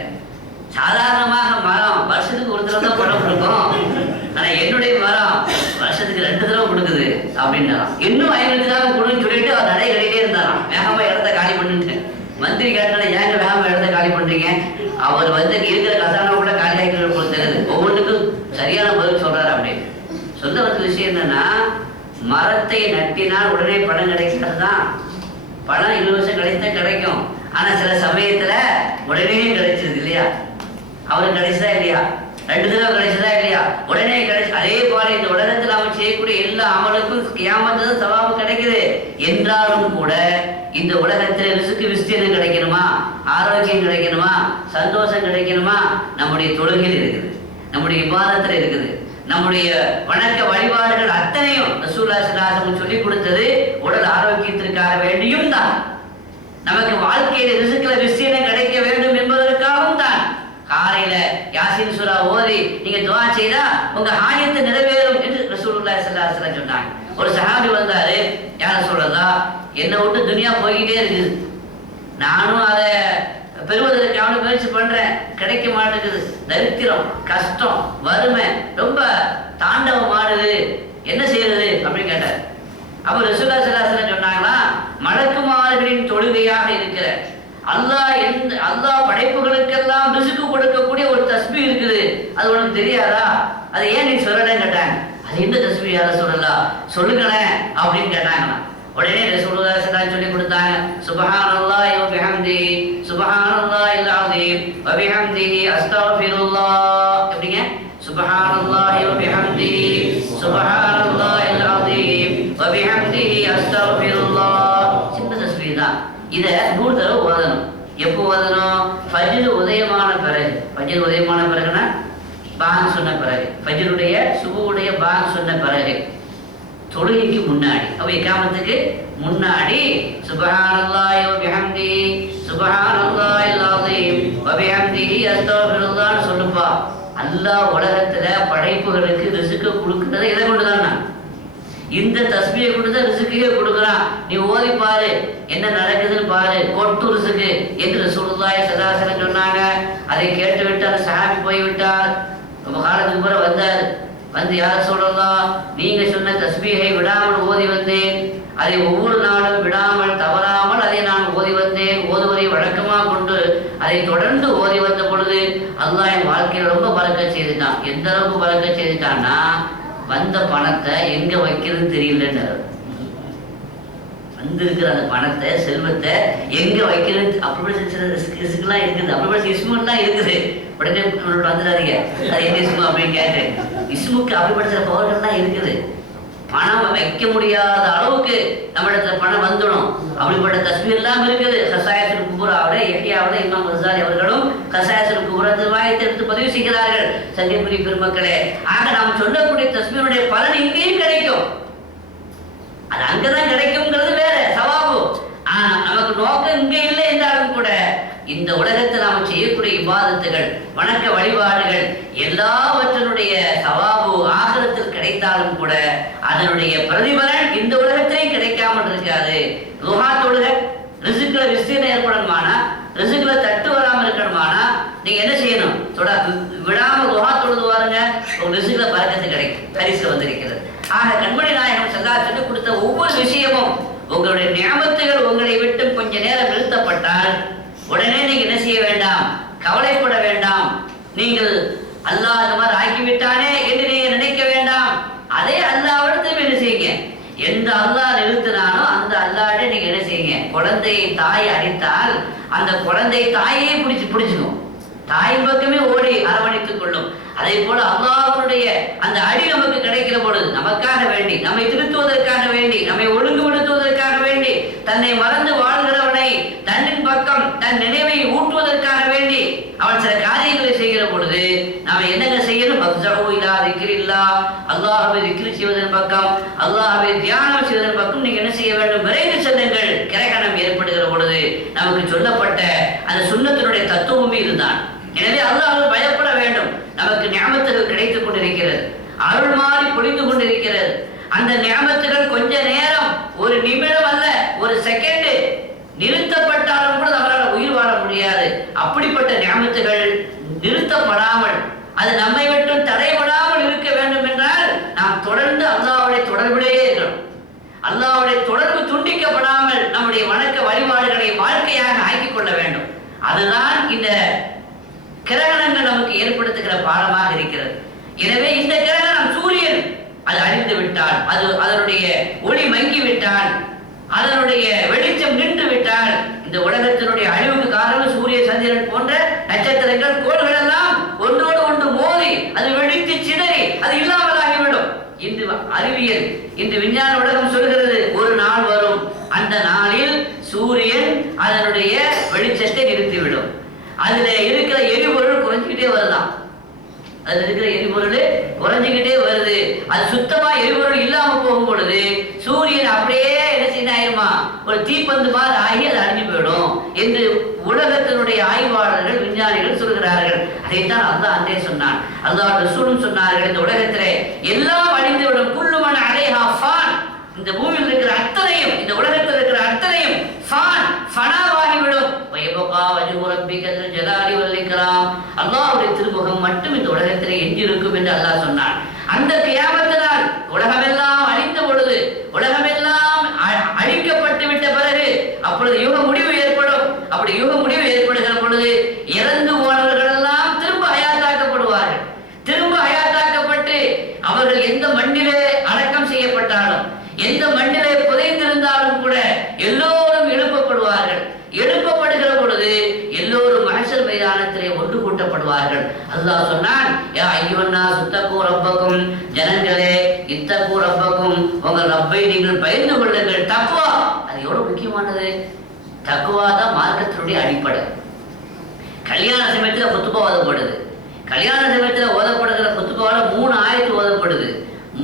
சாதாரணமாக மரம் வருஷத்துக்கு ஒரு தடவை தான் பழம் கொடுக்கும், ஆனா என்னுடைய மரம் வருஷத்துக்கு 2 தடவை கொடுக்குது அப்படின்னா. இன்னும் 500 திரகம் கொடுன்னு சொல்லிட்டு அவர் நடை கட்டிட்டே இருந்தாராம். வேகமா இடத்த காலி பண்ணுட்டு மந்திரி கேட்டால, ஏங்க வேகமா இடத்த காலி பண்றீங்க? அவர் இருக்கிற கசானா கூட காலி ஆகிக்கிற போல தெரியுது, ஒவ்வொன்றுக்கும் சரியான பதில் சொல்றாரு அப்படின்னு. சொல்ல வந்த விஷயம் என்னன்னா, மரத்தை நட்டினால் உடனே பழம் கிடைக்கிறது தான். பழம் 20 வருஷம் கழித்தான் கிடைக்கும், ஆனா சில சமயத்துல உடனே கிடைச்சது இல்லையா? அவருக்கு கிடைச்சதா இல்லையா? 2 தடவை கிடைச்சதா இல்லையா? உடனே கிடைச்சு. அதே போல இந்த உலகத்தில் நாம செய்யக்கூடிய எல்லா அமலுக்கும் கியாமத்துல சவாபு கிடைக்குது என்றாலும் கூட இந்த உலகத்துல ரிசுக்கு விஸ்தீர்ணம் கிடைக்கணுமா, ஆரோக்கியம் கிடைக்கணுமா, சந்தோஷம் கிடைக்கணுமா, நம்முடைய தொழுகையில் இருக்குது, நம்முடைய இபாதத்துல இருக்குது, நம்முடைய வணக்க வழிபாடுகள் அத்தனையும் ரசூலுல்லாஹி ஸல்லல்லாஹு அலைஹி வஸல்லம் சொல்லி கொடுத்தது உடல் ஆரோக்கியத்திற்காக வேண்டியும் தான். நமக்கு வாழ்க்கையில ரிஸ்க்ல விஷயம் கிடைக்க வேண்டும் என்பதற்காகவும் தான் காலையில யாசின் சூரா ஓதி நீங்க துஆ செய்தா உங்க ஹாஜத்தை நிறைவேறும் என்று ரசூலுல்லாஹி ஸல்லல்லாஹு அலைஹி வஸல்லம் சொன்னாங்க. ஒரு சஹாபி வந்தாரு, யா ரசூலல்லாஹ், என்னை விட்டு துனியா போய்கிட்டே இருக்குது, நானும் அதை பெறுவதற்கான முயற்சி பண்றேன், கிடைக்க மாட்டேங்குது, தரித்திரம், கஷ்டம், வறுமை ரொம்ப தாண்டவம் ஆடுது, என்ன செய்யறது அப்படின்னு கேட்டார். அப்ப ரசூலுல்லாஹி ஸல்லல்லாஹு அலைஹி வஸல்லம் சொன்னாங்களா, மலக்குமார்களின் தொழுகையாக இருக்கிற அல்லாஹ் படைப்புகளுக்கெல்லாம் ரிஸ்க் கொடுக்கக்கூடிய ஒரு தஸ்பீஹ் இருக்குது, அது உனக்கு தெரியாதா, அது ஏன் நீ சொல்லலன்னு கேட்டாங்க. அது என்ன தஸ்பீஹ் யா ரசூலல்லாஹ், சொல்லுங்களேன் அப்படின்னு கேட்டாங்க. உடனே ரசூலுல்லாஹி ஸல்லல்லாஹு அலைஹி வஸல்லம் சொல்லி கொடுத்தாங்க, சுப்ஹானல்லாஹி வ பிஹம்திஹி சுப்ஹானல்லாஹில் அஸீம் வ பிஹம்திஹி அஸ்தக்ஃபிருல்லாஹ். எப்படிங்க? சுப்ஹானல்லாஹி வ பிஹம்திஹி சுப்ஹானல்லாஹில் அஸீம் வ பிஹம்திஹி அஸ்தக்ஃபிருல்லாஹ். சின்ன தஸ்பீஹ் தான். இதை 100 தடவை ஓதணும். எப்போ ஓதணும்? ஃபஜ்ர் உதயமான பிறகு. ஃபஜ்ர் உதயமான பிறகுனா பாங் சொன்ன பிறகு, ஃபஜ்ருடைய சுபுடைய பாங் சொன்ன பிறகு, தொழுகைக்கு முன்னாடி, அப்ப இகாமத்துக்கு முன்னாடி சுப்ஹானல்லாஹி வ பிஹம்திஹி சுப்ஹானல்லாஹில் அஸீம் வ பிஹம்திஹி அஸ்தக்ஃபிருல்லாஹ் சொல்லுப்பா. அல்லாஹ் உலகத்துல படைப்புகளுக்கு ரிஸ்க் கொடுக்கிறதை எதை கொண்டுதான்? இந்த தஸ்பீஹை கொண்டு தான் ரிஸ்கையே கொடுக்குறான். நீ ஓதி பாரு, என்ன நடக்குதுன்னு பாரு, கொட்டு ரிஸ்க்கு என்று ரசூலுல்லாஹி ஸல்லல்லாஹு அலைஹி வஸல்லம் சொன்னாங்க. அதை கேட்டு விட்டு அந்த சஹாபி போய்விட்டார். ரொம்ப காலத்துக்கு பிறகு வந்தார். வந்து யா ரசூலல்லாஹ், நீங்க சொன்ன தஸ்பீஹை விடாமல் ஓதி வந்தேன், அதை ஒவ்வொரு நாளும் விடாமல் தவறாமல் அதை நான் ஓதி வந்தேன், ஓதுவதை வழக்கமாக கொண்டு அதை தொடர்ந்து ஓதி வந்த பொழுது அல்லாஹ் என் வாழ்க்கையில் ரொம்ப பறக்கச் செய்துட்டான். எந்த அளவுக்கு பறக்கச் செய்துட்டான்னா, வந்த பணத்தை எங்க வைக்கிறதுன்னு தெரியலன்னு, வந்திருக்கிற அந்த பணத்தை செல்வத்தை எங்க வைக்கிறது, அப்படி சில ரிஸ்க்லாம் இருக்குது, அப்படி இஸ்முலாம் இருக்குது. உடனே வந்துடாதீங்க, அது என்ன இஸ்மு அப்படின்னு கேட்டேன். இஸ்முக்கு அப்படிப்பட்ட சில பவர்கள்லாம் இருக்குது. பணம் வைக்க முடியாத அளவுக்கு நம்மிடத்துல பணம் வந்துடும். அப்படிப்பட்ட தஸ்பீஹ் எல்லாம் இருக்குது. கசாயத்துல் குபராவுல யஹ்யாவுல இமாம் கஸாலி அவர்களும் கசாயத்துல் குபரா ரிவாயத்தை எடுத்து பதிவு செய்கிறார்கள். சங்கீபுரி பெருமக்களே, ஆக நாம் சொல்லக்கூடிய தஸ்பீஹுடைய பலன் இங்கேயும் கிடைக்கும். அது அங்கதான் கிடைக்கும்ங்கிறது வேற சவாபு. ஆனா நமக்கு நோக்கம் இங்கே இல்லை என்றாலும் கூட இந்த உலகத்தில் நாம் செய்யக்கூடிய இபாதத்துகள், வணக்க வழிபாடுகள் எல்லாவற்றினுடைய சவாபு ஆகிரத்தில் கிடைத்தாலும் கூட அதனுடைய பிரதிபலன் இந்த உலகத்திலேயும் கிடைக்காமல் இருக்காது. துஹா தொழுகை ரிஸ்க்ல விஸ்தீர்ணம் ஏற்படணுமானா, ரிஸ்க்ல தட்டு வராமல் இருக்கணுமானா நீங்க என்ன செய்யணும்? விடாம துஹா தொழுது வாருங்க, உங்க ரிஸ்க்ல பறக்கத்து கிடைக்கும். ஹதீஸ்ல வந்திருக்கிறது. ஆக கண்மணி நாயகம் ஸல்லல்லாஹு அலைஹி வஸல்லம் கொடுத்த ஒவ்வொரு விஷயமும் உங்களுடைய நியமத்துகள் உங்களை விட்டு கொஞ்ச நேரம் நிறுத்தப்பட்டால் உடனே நீங்க என்ன செய்ய வேண்டாம்? கவலைப்பட வேண்டாம். நீங்கள் அல்லாஹ் இந்த மாதிரி ஆக்கிவிட்டானே என்று நீங்க நினைக்க வேண்டாம். அதே அல்லாஹ்விடத்தில் என்ன செய்யுங்க? எந்த அல்லாஹ் நிறுத்தினானோ அந்த அல்லாஹ்விட நீங்க என்ன செய்யுங்க? குழந்தையை தாய் அடித்தால் அந்த குழந்தை தாயே பிடிச்சுக்கும், தாயின் பக்கமே ஓடி அரவணைத்துக் கொள்ளும். அதே போல அல்லாஹ்வுடைய அந்த அடி நமக்கு கிடைக்கிற பொழுது நமக்காக வேண்டி, நம்மை திருத்துவதற்காக வேண்டி, நம்மை ஒழுங்குபடுத்துவதற்காக வேண்டி, தன்னை மறந்து வாழ்கிறவனை தன்னின் பக்கம் தன் நினைவை ஊட்டுவதற்காக வேண்டி அவன் சில காரியங்களை செய்கிற பொழுது நாம என்னங்க செய்யணும்? அல்லாஹ்வை திக்ர் செய்வதன் பக்கம், அல்லாஹ்வை தியானம் செய்வதன் பக்கம் நீங்க என்ன செய்ய வேண்டும்? விரைந்து செல்லுங்கள். கிரகணம் ஏற்படுகிற பொழுது நமக்கு சொல்லப்பட்ட அந்த சுன்னத்தினுடைய தத்துவமே இதுதான். எனவே அல்லாஹ் பயப்பட வேண்டும். நமக்கு நியமத்துகள் கிடைத்துக் கொண்டிருக்கிறது, அருள் மாறி பொழிந்து கொண்டிருக்கிறது. அந்த நியமத்துகள் கொஞ்ச நேரம், ஒரு நிமிடம் அல்ல, ஒரு செகண்ட் நிறுத்தப்பட்டாலும் கூட நம்மளால உயிர் வாழ முடியாது. அப்படிப்பட்ட நியமத்துகள் நிறுத்தப்படாமல், அது நம்மை விட்டு தடைபடாமல் இருக்க வேண்டும் என்றால் நாம் தொடர்ந்து அல்லாஹ்வுடைய தொடர்பிலேயே இருக்கிறோம். அல்லாஹ்வுடைய தொடர்பு துண்டிக்கப்படாமல் நம்முடைய வணக்க வழிபாடுகளை வாழ்க்கையாக ஆக்கிக் கொள்ள வேண்டும். அதுதான் இந்த கிரகணங்கள் நமக்கு ஏற்படுத்துகிற பாடமாக இருக்கிறது. எனவே இந்த கிரகணம் சூரியன் அது அழிந்து விட்டால், அது அதனுடைய ஒளி மங்கி விட்டால், அதனுடைய வெளிச்சம் நின்று விட்டால் இந்த உலகத்தினுடைய அழிவுக்கு காரணம் சூரிய சந்திரன் போன்ற நட்சத்திரங்கள் கோள்கள் எல்லாம் ஒன்றோடு ஒன்று மோதி அது வெடித்து சிதறி அது இல்லாமலாகிவிடும். இன்று அறிவியல், இன்று விஞ்ஞான உலகம் சொல்கிறது, ஒரு நாள் வரும், அந்த நாளில் சூரியன் அதனுடைய வெளிச்சத்தை நிறுத்திவிடும். அதுல இருக்கிற எரிபொருள் குறைஞ்சிக்கிட்டே வருதான். அதுல இருக்கிற எரிபொருள் குறைஞ்சிக்கிட்டே வருது. அது சுத்தமா எரிபொருள் இல்லாம போகும் பொழுது சூரியன் அப்படியே என்ன செய்ய ஆயிருமா? ஒரு தீப்பந்து மாதிரி ஆகி அது அழிஞ்சு போயிடும். என்று உலகத்தினுடைய ஆய்வாளர்கள் விஞ்ஞானிகள் சொல்கிறார்கள். அதைத்தான் அல்லாஹ் அன்றே சொன்னான். அல்லாஹ் ரசூலும் சொன்னார்கள், இந்த உலகத்திலே எல்லாம் அழிந்துவிடும், குல்லுமன் அலைஹா ஃபான், இந்த பூமியில் இருக்கிற அத்தனையும், இந்த உலகத்தில் இருக்கிற அத்தனையும் ஃபான், ஃபனாவாகிவிடும். வயபகா வஜ்ஹு ரப்பிகல் ஜலாலி வல் இக்ராம், அல்லாஹ்வுடைய திருமுகம் மட்டும் இந்த உலகத்திலே எஞ்சி இருக்கும் என்று அல்லாஹ் சொன்னான். அந்த கியாமத் நாள் உலகமெல்லாம் அழிந்த பொழுது, உலகமெல்லாம் அழிக்கப்பட்டு விட்ட பிறகு அப்பொழுது யுக முடிவு ஏற்படும். அப்படி யுக முடிவு ஏற்படுகிற பொழுது இறந்து போனவர்கள் எல்லாம் திரும்ப ஹயாத்தாக்கப்படுவார்கள். திரும்ப ஹயாத்தாக்கப்பட்டு அவர்கள் எந்த மண்ணிலே அடக்கம் செய்யப்பட்டாலும், எந்த மண்ணிலே புதைந்திருந்தாலும் கூட எல்லோரும் எழுப்பப்படுவார்கள். எழுப்பப்படுகிற பொழுது எல்லோரும் மஹ்ஷர் மைதானத்திலே ஒன்று கூட்டப்படுவார்கள். அல்லாஹ் சொன்னான், யா அய்யுஹன்னாஸ் இத்தகூ ரப்பக்கும், ஜனங்களே இத்தகூ ரப்பக்கும், உங்கள் ரப்பை நீங்கள் பயந்து கொள்ளுங்கள். தக்வா, அது எவ்வளவு முக்கியமானது. தக்வா தான் மார்க்கத்தினுடைய அடிப்படை. கல்யாண சமயத்தில் குத்துபா ஓதப்படுது. கல்யாண சமயத்தில் ஓதப்படுகிற குத்துபாவோட 3 ஆயத்து ஓதப்படுது.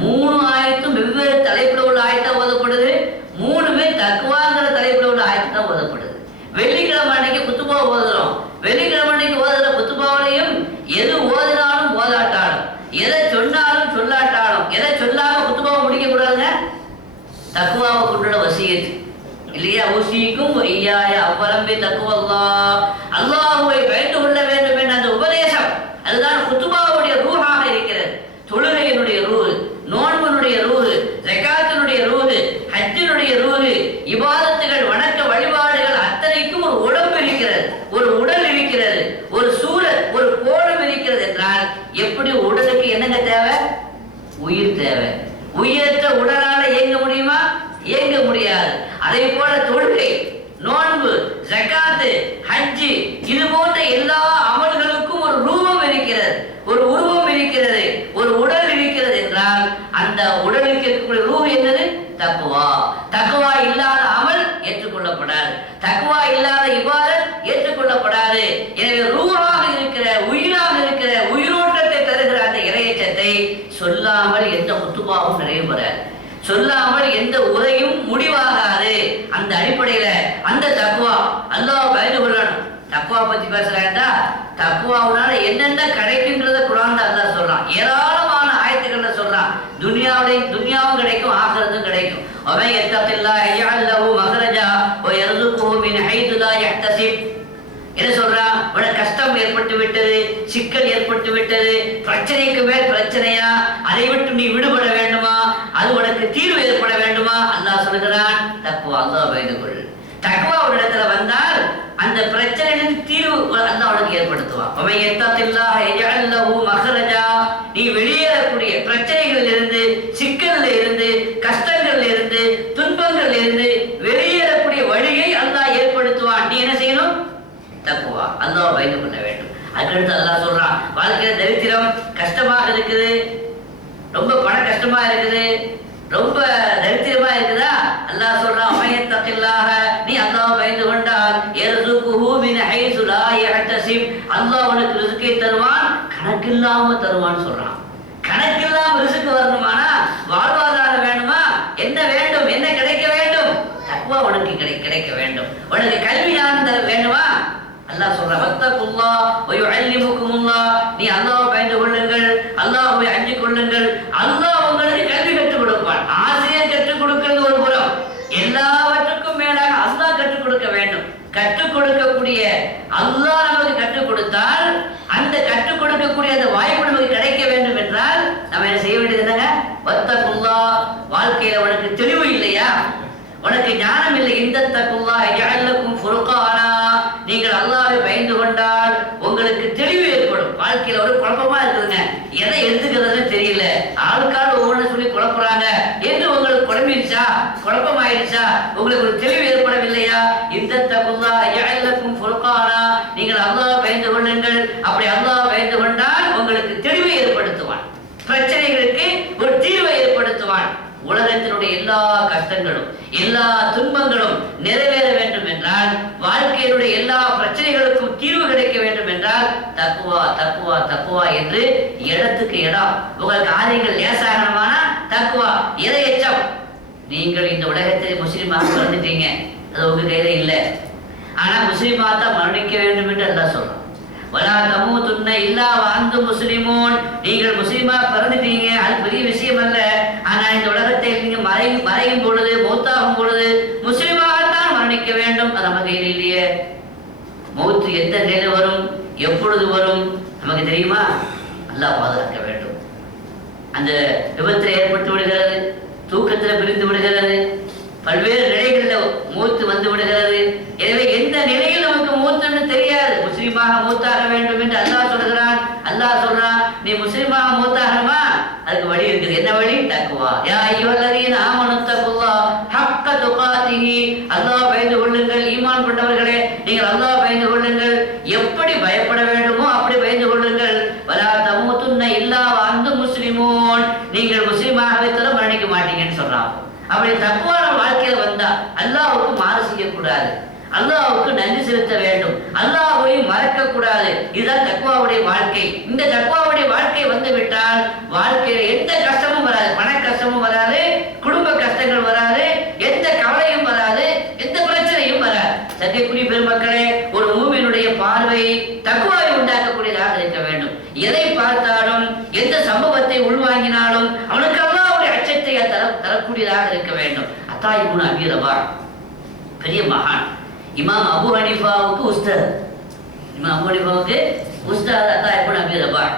3 ஆயத்தும் வெவ்வேறு தலைப்புல உள்ள ஆயத்தா ஓதப்படுது. 3மே தக்வாங்கிற தலைப்புல உள்ள ஆயத்து தான் ஓதப்படுது. வெள்ளிக்கிழமை அன்னைக்கு குத்துபா ஓதுறோம். வெள்ளிக்கிழமை அன்னைக்கு ஓதுற குத்துபாவிலையும் எது ஓதினாலும் ஓதாட்டாலும், எதை சொன்னாலும் சொல்லாட்டாலும், எதை சொல்லாம குத்துபாவை முடிக்க கூடாதுங்க. தக்வாவை கொண்டுள்ள வசியத் இல்லையா? ஊசிக்கும் ஐயாய அவ்வளம்பே தக்குவல்லாஹ், அல்லாஹ்வை பயந்து கொள்ள வேண்டும் என்ற அந்த உபதேசம், அதுதான் குத்துபாவுடைய ரூஹாக இருக்கிறது. தொழுகையினுடைய ரூஹ், நோன்பினுடைய ரூஹ், ஜகாத்தினுடைய ரூஹ், ஹஜ்ஜினுடைய ரூஹ், இபாதத்துகள், வணக்க வழிபாடுகள் அத்தனைக்கும் ஒரு உடம்பு இருக்கிறது, ஒரு உடல் இருக்கிறது, ஒரு சூரத், ஒரு கோணம் இருக்கிறது என்றால் எப்படி உடலுக்கு என்னங்க தேவை? உயிர் தேவை. உயிரற்ற உடலால இயங்க முடியுமா? இயங்க முடியாது. அதே போல தொழுகை, நோன்பு, ஜகாத்து, ஹஜ்ஜி, இது போன்ற எல்லா அமல்களுக்கும் ஒரு ரூபம் இருக்கிறது, ஒரு உருவம் இருக்கிறது, ஒரு உடல் இருக்கிறது என்றால் அந்த உடலுக்கு இருக்கக்கூடிய ரூஹ் என்னது? தக்வா. தக்வா இல்லாத அமல் ஏற்றுக்கொள்ளப்படாது. தக்வா இல்லாத இபாதத் ஏற்றுக்கொள்ளப்படாது. எனவே ரூஹாக இருக்கிற, உயிராக இருக்கிற, உயிரோட்டத்தை தருகிற அந்த இறையச்சத்தை சொல்லாமல் எந்த குத்துபாவும் நிறைவு பெறாது, சொல்லாமல் எந்த உரையும் முடிவாகாது. அந்த அடிப்படையில அந்த தக்வா, அல்லாஹ் பயந்து கொள்ளணும். தக்வா பத்தி பேசுறாண்டா, தக்வாவுனால என்னென்ன கிடைக்குன்றத குர்ஆன்ல அல்லாஹ் சொல்றான். ஏராளமான ஆயத்துக்கள்ல சொல்றான். துன்யாவும் கிடைக்கும், ஆகிரத்தும் கிடைக்கும். வமை யத்தகில்லாஹ யஜஅல் லஹு மக்ரஜா வ யர்ஸுகுஹு மின் ஹைது லா யஹ்தஸிப். என்ன சொல்றான்? உனக்கு கஷ்டம் ஏற்பட்டு விட்டது, சிக்கல் ஏற்பட்டு விட்டது, பிரச்சனைக்கு மேல் பிரச்சனையா, அதை விட்டு நீ விடுபட வேண்டுமா, அது உனக்கு தீர்வு ஏற்பட வேண்டுமா? அல்லாஹ் சொல்கிறான், தக்வா, அல்லாஹ் பயந்து கொள். தக்வா ஒரு இடத்துல வந்தால் அந்த பிரச்சனைகளுக்கு தீர்வு அல்லாஹ் உனக்கு ஏற்படுத்துவான். வமை யத்தகில்லாஹ யஜஅல் லஹு மக்ரஜா, நீ வெளியேறக்கூடிய பிரச்சனைகளில் இருந்து, சிக்கல்ல இருந்து, கஷ்டங்கள்ல இருந்து, துன்பங்கள்ல இருந்து வெளியேறக்கூடிய வழியை அல்லாஹ் ஏற்படுத்துவான். நீ என்ன செய்யணும்? தக்வா, அல்லாஹ் பயந்து கொள்ள வேண்டும். அதுக்கடுத்து அல்லாஹ் சொல்றான், வாழ்க்கையில தரித்திரம் கஷ்டமாக இருக்குது, ரொம்ப பண கஷ்டமா இருக்குது, ரொம்ப தரித்திரமா இருக்குதா? அல்லாஹ் சொல்றான், வமையத்தகில்லாஹ, நீ அல்லாஹ் பயந்து கொண்டால் யர்ஸுகுஹு மின் ஹைது லா யஹ்தஸிப், அல்லாஹ் உனக்கு ரிஸ்கை தருவான், கணக்கில்லாம தருவான்னு சொல்றான். கணக்கில்லாம ரிஸ்க் வரணுமானா, வாழ்வாதாரம் வேணுமா, என்ன வேண்டும், என்ன கிடைக்க வேண்டும்? தக்வா உனக்கு கிடைக்க வேண்டும். உனக்கு கல்வி ஞானம் தர வேண்டுமா? அல்லாஹ் சொல்ற, வத்தகுல்லாஹ் வ யுஅல்லிமுகுமுல்லாஹ், நீ அல்லாஹ்வை பயந்து கொள்ளுங்கள், அல்லாஹ்வை அஞ்சிக் கொள்ளுங்கள். அல்லாஹ் உங்களுக்கு கல்வி கற்றுக் கொடுப்பான். ஆசிரியர் கற்றுக் கொடுக்கிறது ஒரு புறம், எல்லாவற்றுக்கும் மேலாக அல்லாஹ் கற்றுக் கொடுக்க வேண்டும். கற்றுக் கொடுக்கக்கூடிய அல்லாஹ் நமக்கு கற்றுக் கொடுத்தால் அந்த கற்றுக் கொடுக்கக்கூடிய அந்த வாய்ப்பு நமக்கு கிடைக்க வேண்டும் என்றால் நம்ம என்ன செய்ய வேண்டியது? என்னங்க? வத்தகுல்லாஹ், வாழ்க்கையில உனக்கு தெளிவு இல்லையா, உனக்கு ஞானம் இல்லை, இந்த தக்குல்லாஹ் யஜஅல் லக்கும் ஃபுர்கானா, நீங்கள் அல்லாஹ்வை பயந்து கொண்டால் உங்களுக்கு தெளிவு ஏற்படும். வாழ்க்கையில ஒரு குழப்பமா இருக்குதுங்க, எதை எடுத்துக்கிறதுன்னு தெரியல, ஆளுக்கால் ஒவ்வொன்று சொல்லி குழப்புறாங்க என்று உங்களுக்கு குழம்பிடுச்சா, குழப்பமாயிடுச்சா, உங்களுக்கு ஒரு தெளிவு ஏற்படவில்லையா? இந்த தக்குல்லாஹ் யஜஅல் லக்கும் ஃபுர்கானா, நீங்கள் அல்லாஹ்வை பயந்து கொள்ளுங்கள். அப்படி அல்லாஹ் பயந்து கொண்டால் உங்களுக்கு தெளிவு ஏற்படுத்துவான், பிரச்சனைகளுக்கு ஒரு தீர்வை ஏற்படுத்துவான். உலகத்தினுடைய எல்லா கஷ்டங்களும், எல்லா துன்பங்களும் நிறைவேற வேண்டும் என்றால், வாழ்க்கையினுடைய எல்லா பிரச்சனைகளுக்கும் தீர்வு கிடைக்க வேண்டும் என்றால் தக்வா, தக்வா, தக்வா என்று இடத்துக்கு இடம். உங்கள் காரியங்கள் லேசாகணுமானா தக்வா, இறையச்சம். நீங்கள் இந்த உலகத்தில் முஸ்லிமாக பிறந்துட்டீங்க, அது உங்க கையில இல்லை. ஆனா முஸ்லிமா தான் மரணிக்க வேண்டும் என்று அல்லாஹ் சொல்றான். வலா தமூதுன்ன இல்லா வஅன்தும் முஸ்லிமூன், நீங்கள் முஸ்லிமா பிறந்துட்டீங்க, அது பெரிய விஷயம் அல்ல. ஆனா இந்த உலகத்தை நீங்க மறையும் பொழுது, மௌத்தாகும் பொழுது முஸ்லிமாகத்தான் மரணிக்க வேண்டும். அது நம்ம கையில் இல்லையே. மௌத்து எந்த நிலை வரும், எப்பொழுது வரும் நமக்கு தெரியுமா? அல்லாஹ் பாதுகாக்க வேண்டும். அந்த விபத்தில் ஏற்பட்டு விடுகிறது, தூக்கத்தில் பிரிந்து விடுகிறது, பல்வேறு நிலைகளில் மூத்து வந்து விடுகிறது. எனவே எந்த நிலையில் நமக்கு மூத்துன்னு தெரியாது. முஸ்லீமாக மூத்தாக வேண்டும் என்று அல்லாஹ் சொல்கிறான். அல்லாஹ் சொல்றான், நீ முஸ்லீமாக மூத்தாகணுமா? அதுக்கு வழி இருக்குது. என்ன வழி? தக்வா. யா அய்யுஹல்லதீன ஆமனு தக்குல்லாஹ் ஹக்க துகாத்திஹி, அல்லாஹ் பயந்து கொள்ளுங்கள். ஈமான் கொண்டவர்களே, நீங்கள் அல்லாஹ் பயந்து கொள்ளுங்கள். எப்படி பயப்பட வேண்டுமோ அப்படி பயந்து கொள்ளுங்கள். வலா தமூதுன்ன இல்லா வஅன்தும் முஸ்லிமூன், நீங்கள் முஸ்லீமாகவே தவிர மரணிக்க மாட்டீங்கன்னு சொல்றான். அப்படி தக்வான வாழ்க்கையில வந்தா அல்லாஹ்வுக்கு மாறு செய்யக்கூடாது, அல்லாஹ்வுக்கு நன்றி செலுத்த வேண்டும், அல்லாஹ்வை மறக்க கூடாது. இதுதான் தக்வாவுடைய வாழ்க்கை. இந்த தக்வாவுடைய வாழ்க்கை வந்து விட்டால் வாழ்க்கையில எந்த கஷ்டமும் வராது. பண கஷ்டமும் வராது, குடும்ப கஷ்டங்கள் வராது, எந்த கவலையும் வராது, எந்த பிரச்சனையும் வராது. சங்கைக்குரிய பெருமக்களே, ஒரு மூமினுடைய பார்வை தக்வாவை உண்டாக்கக்கூடியதாக இருக்க வேண்டும். எதை பார்த்தாலும், எந்த சம்பவத்தை உள்வாங்கினாலும் அவனுக்கு அல்லாஹ்வுடைய அச்சத்தை தரக்கூடியதாக இருக்க வேண்டும். அத்தா இப்னு அபீ ரபாஹ் பெரிய மகான். இமாம் அபு ஹனீஃபாவுக்கு உஸ்தாத். இமாம் அபு ஹனீஃபாவுக்கு உஸ்தாத் அத்தா இப்னு அபீ ரபாஹ்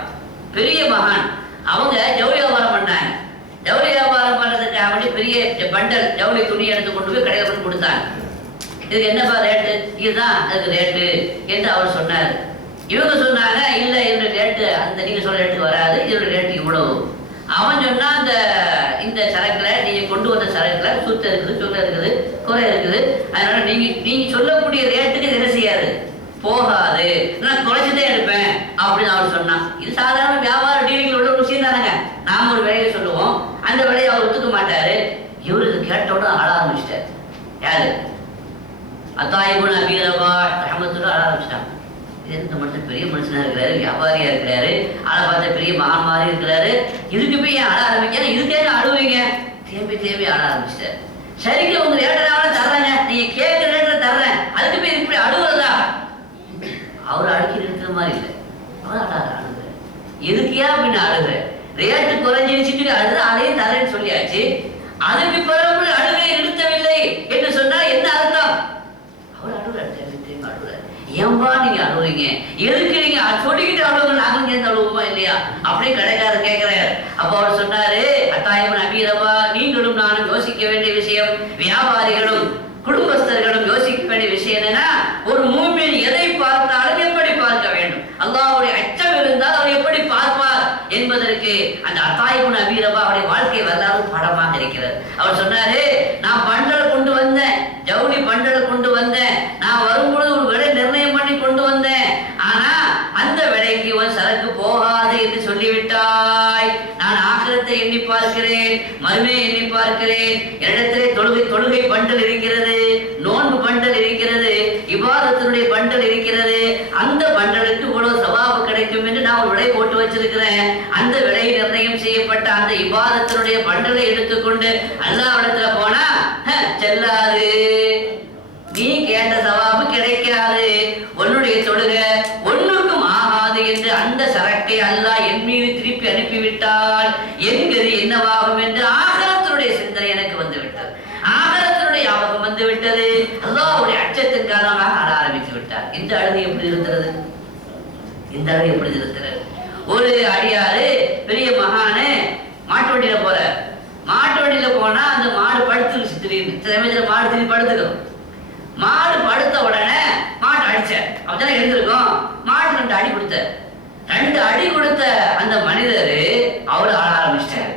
பெரிய மகான். அவங்க ஜவுளி வியாபாரம் பண்ணாங்க. ஜவுளி வியாபாரம் பண்றதுக்காக வேண்டி பெரிய பண்டல் ஜவுளி துணி எடுத்து கொண்டு போய் கடையில் கொண்டு கொடுத்தாங்க. இதுக்கு என்னப்பா ரேட்டு? இதுதான் அதுக்கு ரேட்டு என்று அவர் சொன்னார். இவங்க சொன்னாங்க, இல்லை இதோட ரேட்டு அந்த நீங்க சொல்ற ரேட்டுக்கு வராது, இதோட ரேட்டு இவ்வளவு. அவன் சொன்னா, இந்த சரக்குல நீங்க கொண்டு வந்த சரக்குல சுத்தம் இருக்குது, சொல்ல இருக்குது, குறை இருக்குது, அதனால நீங்க சொல்லக்கூடிய ரேட்டுக்கு இது என்ன செய்யாது, போகாது, நான் குறைச்சுதான் எடுப்பேன் அப்படின்னு அவர் சொன்னான். இது சாதாரண வியாபார டீலிங்ல உள்ள ஒரு விஷயம் தானங்க. நாம ஒரு விலையை சொல்லுவோம், அந்த விலையை அவர் ஒத்துக்க மாட்டாரு. இவருக்கு கேட்டோட ஆள ஆரம்பிச்சிட்டார். யாரு? அத்தா இப்னு அபீ ரபாஹ் ரஹ்மத்துல்லாஹி ஆள ஆரம்பிச்சிட்டாங்க. இந்த மனுஷன் பெரிய மனுஷனா இருக்கிறாரு, வியாபாரியா இருக்கிறாரு, ஆளை பார்த்த பெரிய மகான் மாதிரி இருக்கிறாரு, இதுக்கு போய் ஏன் ஆள ஆரம்பிக்க, இதுக்கே அழுவீங்க, தேம்பி ஆள ஆரம்பிச்சிட்டாரு. சரிக்கு உங்க ரேட்டை தர்றேங்க, நீங்க கேட்கிற ரேட்டை தர்றேன், அதுக்கு போய் இப்படி அழுவுறதா? அவர் அழுக்கி நிறுத்துற மாதிரி இல்லை, அவர் அழுகுற எதுக்கியா அப்படின்னு அழுகுற, ரேட்டு குறைஞ்சிருச்சுட்டு அழுது அதையும் தரேன்னு சொல்லியாச்சு, அதுக்கு பிறகு அழுகை நிறுத்தவில்லை என்று சொன்னா என்ன அர்த்தம்? அவர் அழுகுறாரு, திரும்பி அழுகுறாரு. ஏன்பா நீங்க அழுவுறீங்க, எதுக்கு நீங்க சொல்லிக்கிட்டு அழுவுங்க, நாங்களும் சேர்ந்து அழுவுமா இல்லையா அப்படின்னு கடைக்காரர் கேட்கிறார். அப்ப அவர் சொன்னாரு, அத்தா இப்னு அபீ ரபாஹ், நீங்களும் நானும் யோசிக்க வேண்டிய விஷயம், வியாபாரிகளும் குடும்பஸ்தர்களும் யோசிக்க வேண்டிய விஷயம் என்னன்னா, ஒரு மூமின் எதை பார்த்தாலும் எப்படி பார்க்க வேண்டும், அல்லாஹ்வுடைய அச்சம் இருந்தால் அவர் எப்படி பார்ப்பார் என்பதற்கு அந்த அத்தா இப்னு அபீ ரபாஹ் அவருடைய வாழ்க்கை வரலாறு பாடமாக இருக்கிறது. அவர் சொன்னாரு, நான் பண்டல் கொண்டு வந்தேன், ஜவுளி பண்டல் கொண்டு வந்தேன், நான் வரும்பொழுது ஒரு விலை நிர்ணயம் பண்ணி கொண்டு வந்தேன், ஆனா அந்த விலைக்கு ஒரு சரக்கு போகாது என்று சொல்லிவிட்டாய். நான் ஆகிரத்தை எண்ணி பார்க்கிறேன், மறுமையை எண்ணி பார்க்கிறேன், என்னிடத்திலே தொழுகை பண்டல் இருக்கிறது, நோன்பு பண்டல் இருக்கிறது, இபாதத்தினுடைய பண்டல் இருக்கிறது, அந்த பண்டலுக்கு இவ்வளவு சவாபு கிடைக்கும் என்று நான் ஒரு விலை போட்டு வச்சிருக்கிறேன். அந்த விலை நிர்ணயம் செய்யப்பட்ட அந்த இபாதத்தினுடைய பண்டலை எடுத்துக்கொண்டு அல்லாஹ்விடத்துல போனா செல்லாது, நீ கேட்ட சவாபு கிடைக்காது, உன்னுடைய தொழுகை ஒன்றுக்கும் ஆகாது என்று அந்த சரக்கை அல்லாஹ் என் மீது திருப்பி அனுப்பிவிட்டால் என்கிறது என்னவாகும் என்று ஆகிரத்தினுடைய சிந்தனை எனக்கு வந்து விட்டது, ஆகிரத்தினுடைய ஞாபகம் வந்து விட்டது. அல்லாஹ்வுடைய அச்சத்தின் காரணமாக ஆட ஆரம்பித்து விட்டார். இந்த அழுகை எப்படி இருந்தது? இந்த அழுகை எப்படி இருக்கிறது? ஒரு அடியாரு பெரிய மகானு மாட்டு வண்டியில போற, மாட்டு வண்டியில போனா அந்த மாடு படுத்துருச்சு, திடீர்னு சில சமயத்துல மாடு திரும்பி படுத்துக்கும். மாடு படுத்த உடனே மாட்டு அடிச்ச, அப்பதான் எழுந்திருக்கும். மாட்டு 2 அடி கொடுத்த, 2 அடி கொடுத்த அந்த மனிதர் அவரு ஆட ஆரம்பிச்சிட்டாரு.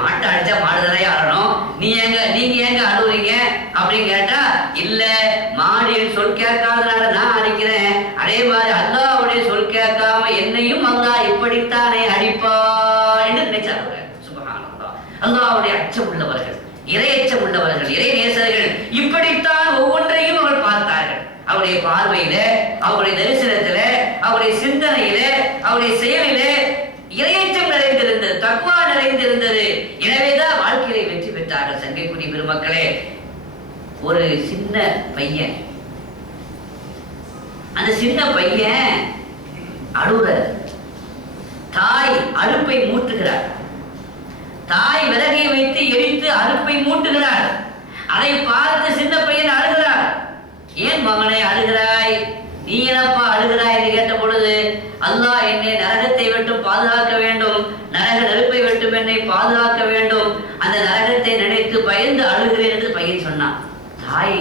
மாட்டை அடிச்சா மாடு தானே ஆடணும், நீங்க ஏங்க அழுவுறீங்க அப்படின்னு கேட்டா, இல்ல மாடு என் சொல் கேட்காதனால நான் அடிக்கிறேன், அதே மாதிரி அல்லாஹ்வுடைய சொல் கேட்காம என்னையும் அல்லாஹ் இப்படித்தானே அடிப்பா என்று நினைச்சாங்க. சுப்ஹானல்லாஹ். அல்லாஹ்வுடைய அச்சம் உள்ளவர்கள், இறையச்சம் உள்ளவர்கள், இறை நேசர்கள் இப்படித்தான் ஒவ்வொன்றையும் அவர்கள் பார்த்தார்கள். அவருடைய பார்வையில, அவருடைய தரிசனத்தில, அவருடைய சிந்தனையில, அவருடைய செயலில இறையச்சம் நிறைந்திருந்தது, தக்வா நிறைந்திருந்தது. எனவேதான் வாழ்க்கையை வெற்றி பெற்றார்கள். சங்கைக்குரிய பெருமக்களே, ஒரு சின்ன பையன் அந்த சின்ன பையன் அழுற. தாய் அடுப்பை மூட்டுகிறார். தாய் விறகை வைத்து எரித்து அடுப்பை மூட்டுகிறார். அதை பார்த்து சின்ன பையன் அழுகிறார். ஏன் மகனே அழுகிறாய்? நீ என்னப்பா அழுகிறாய் என்று கேட்ட பொழுது, அல்லாஹ் என்னை நரகத்தை விட்டு பாதுகாக்க வேண்டும், நரக நெருப்பை விட்டு என்னை பாதுகாக்க வேண்டும், அந்த நரகத்தை நினைத்து பயந்து அழுகிறேன் என்று பையன் சொன்னான். தாய்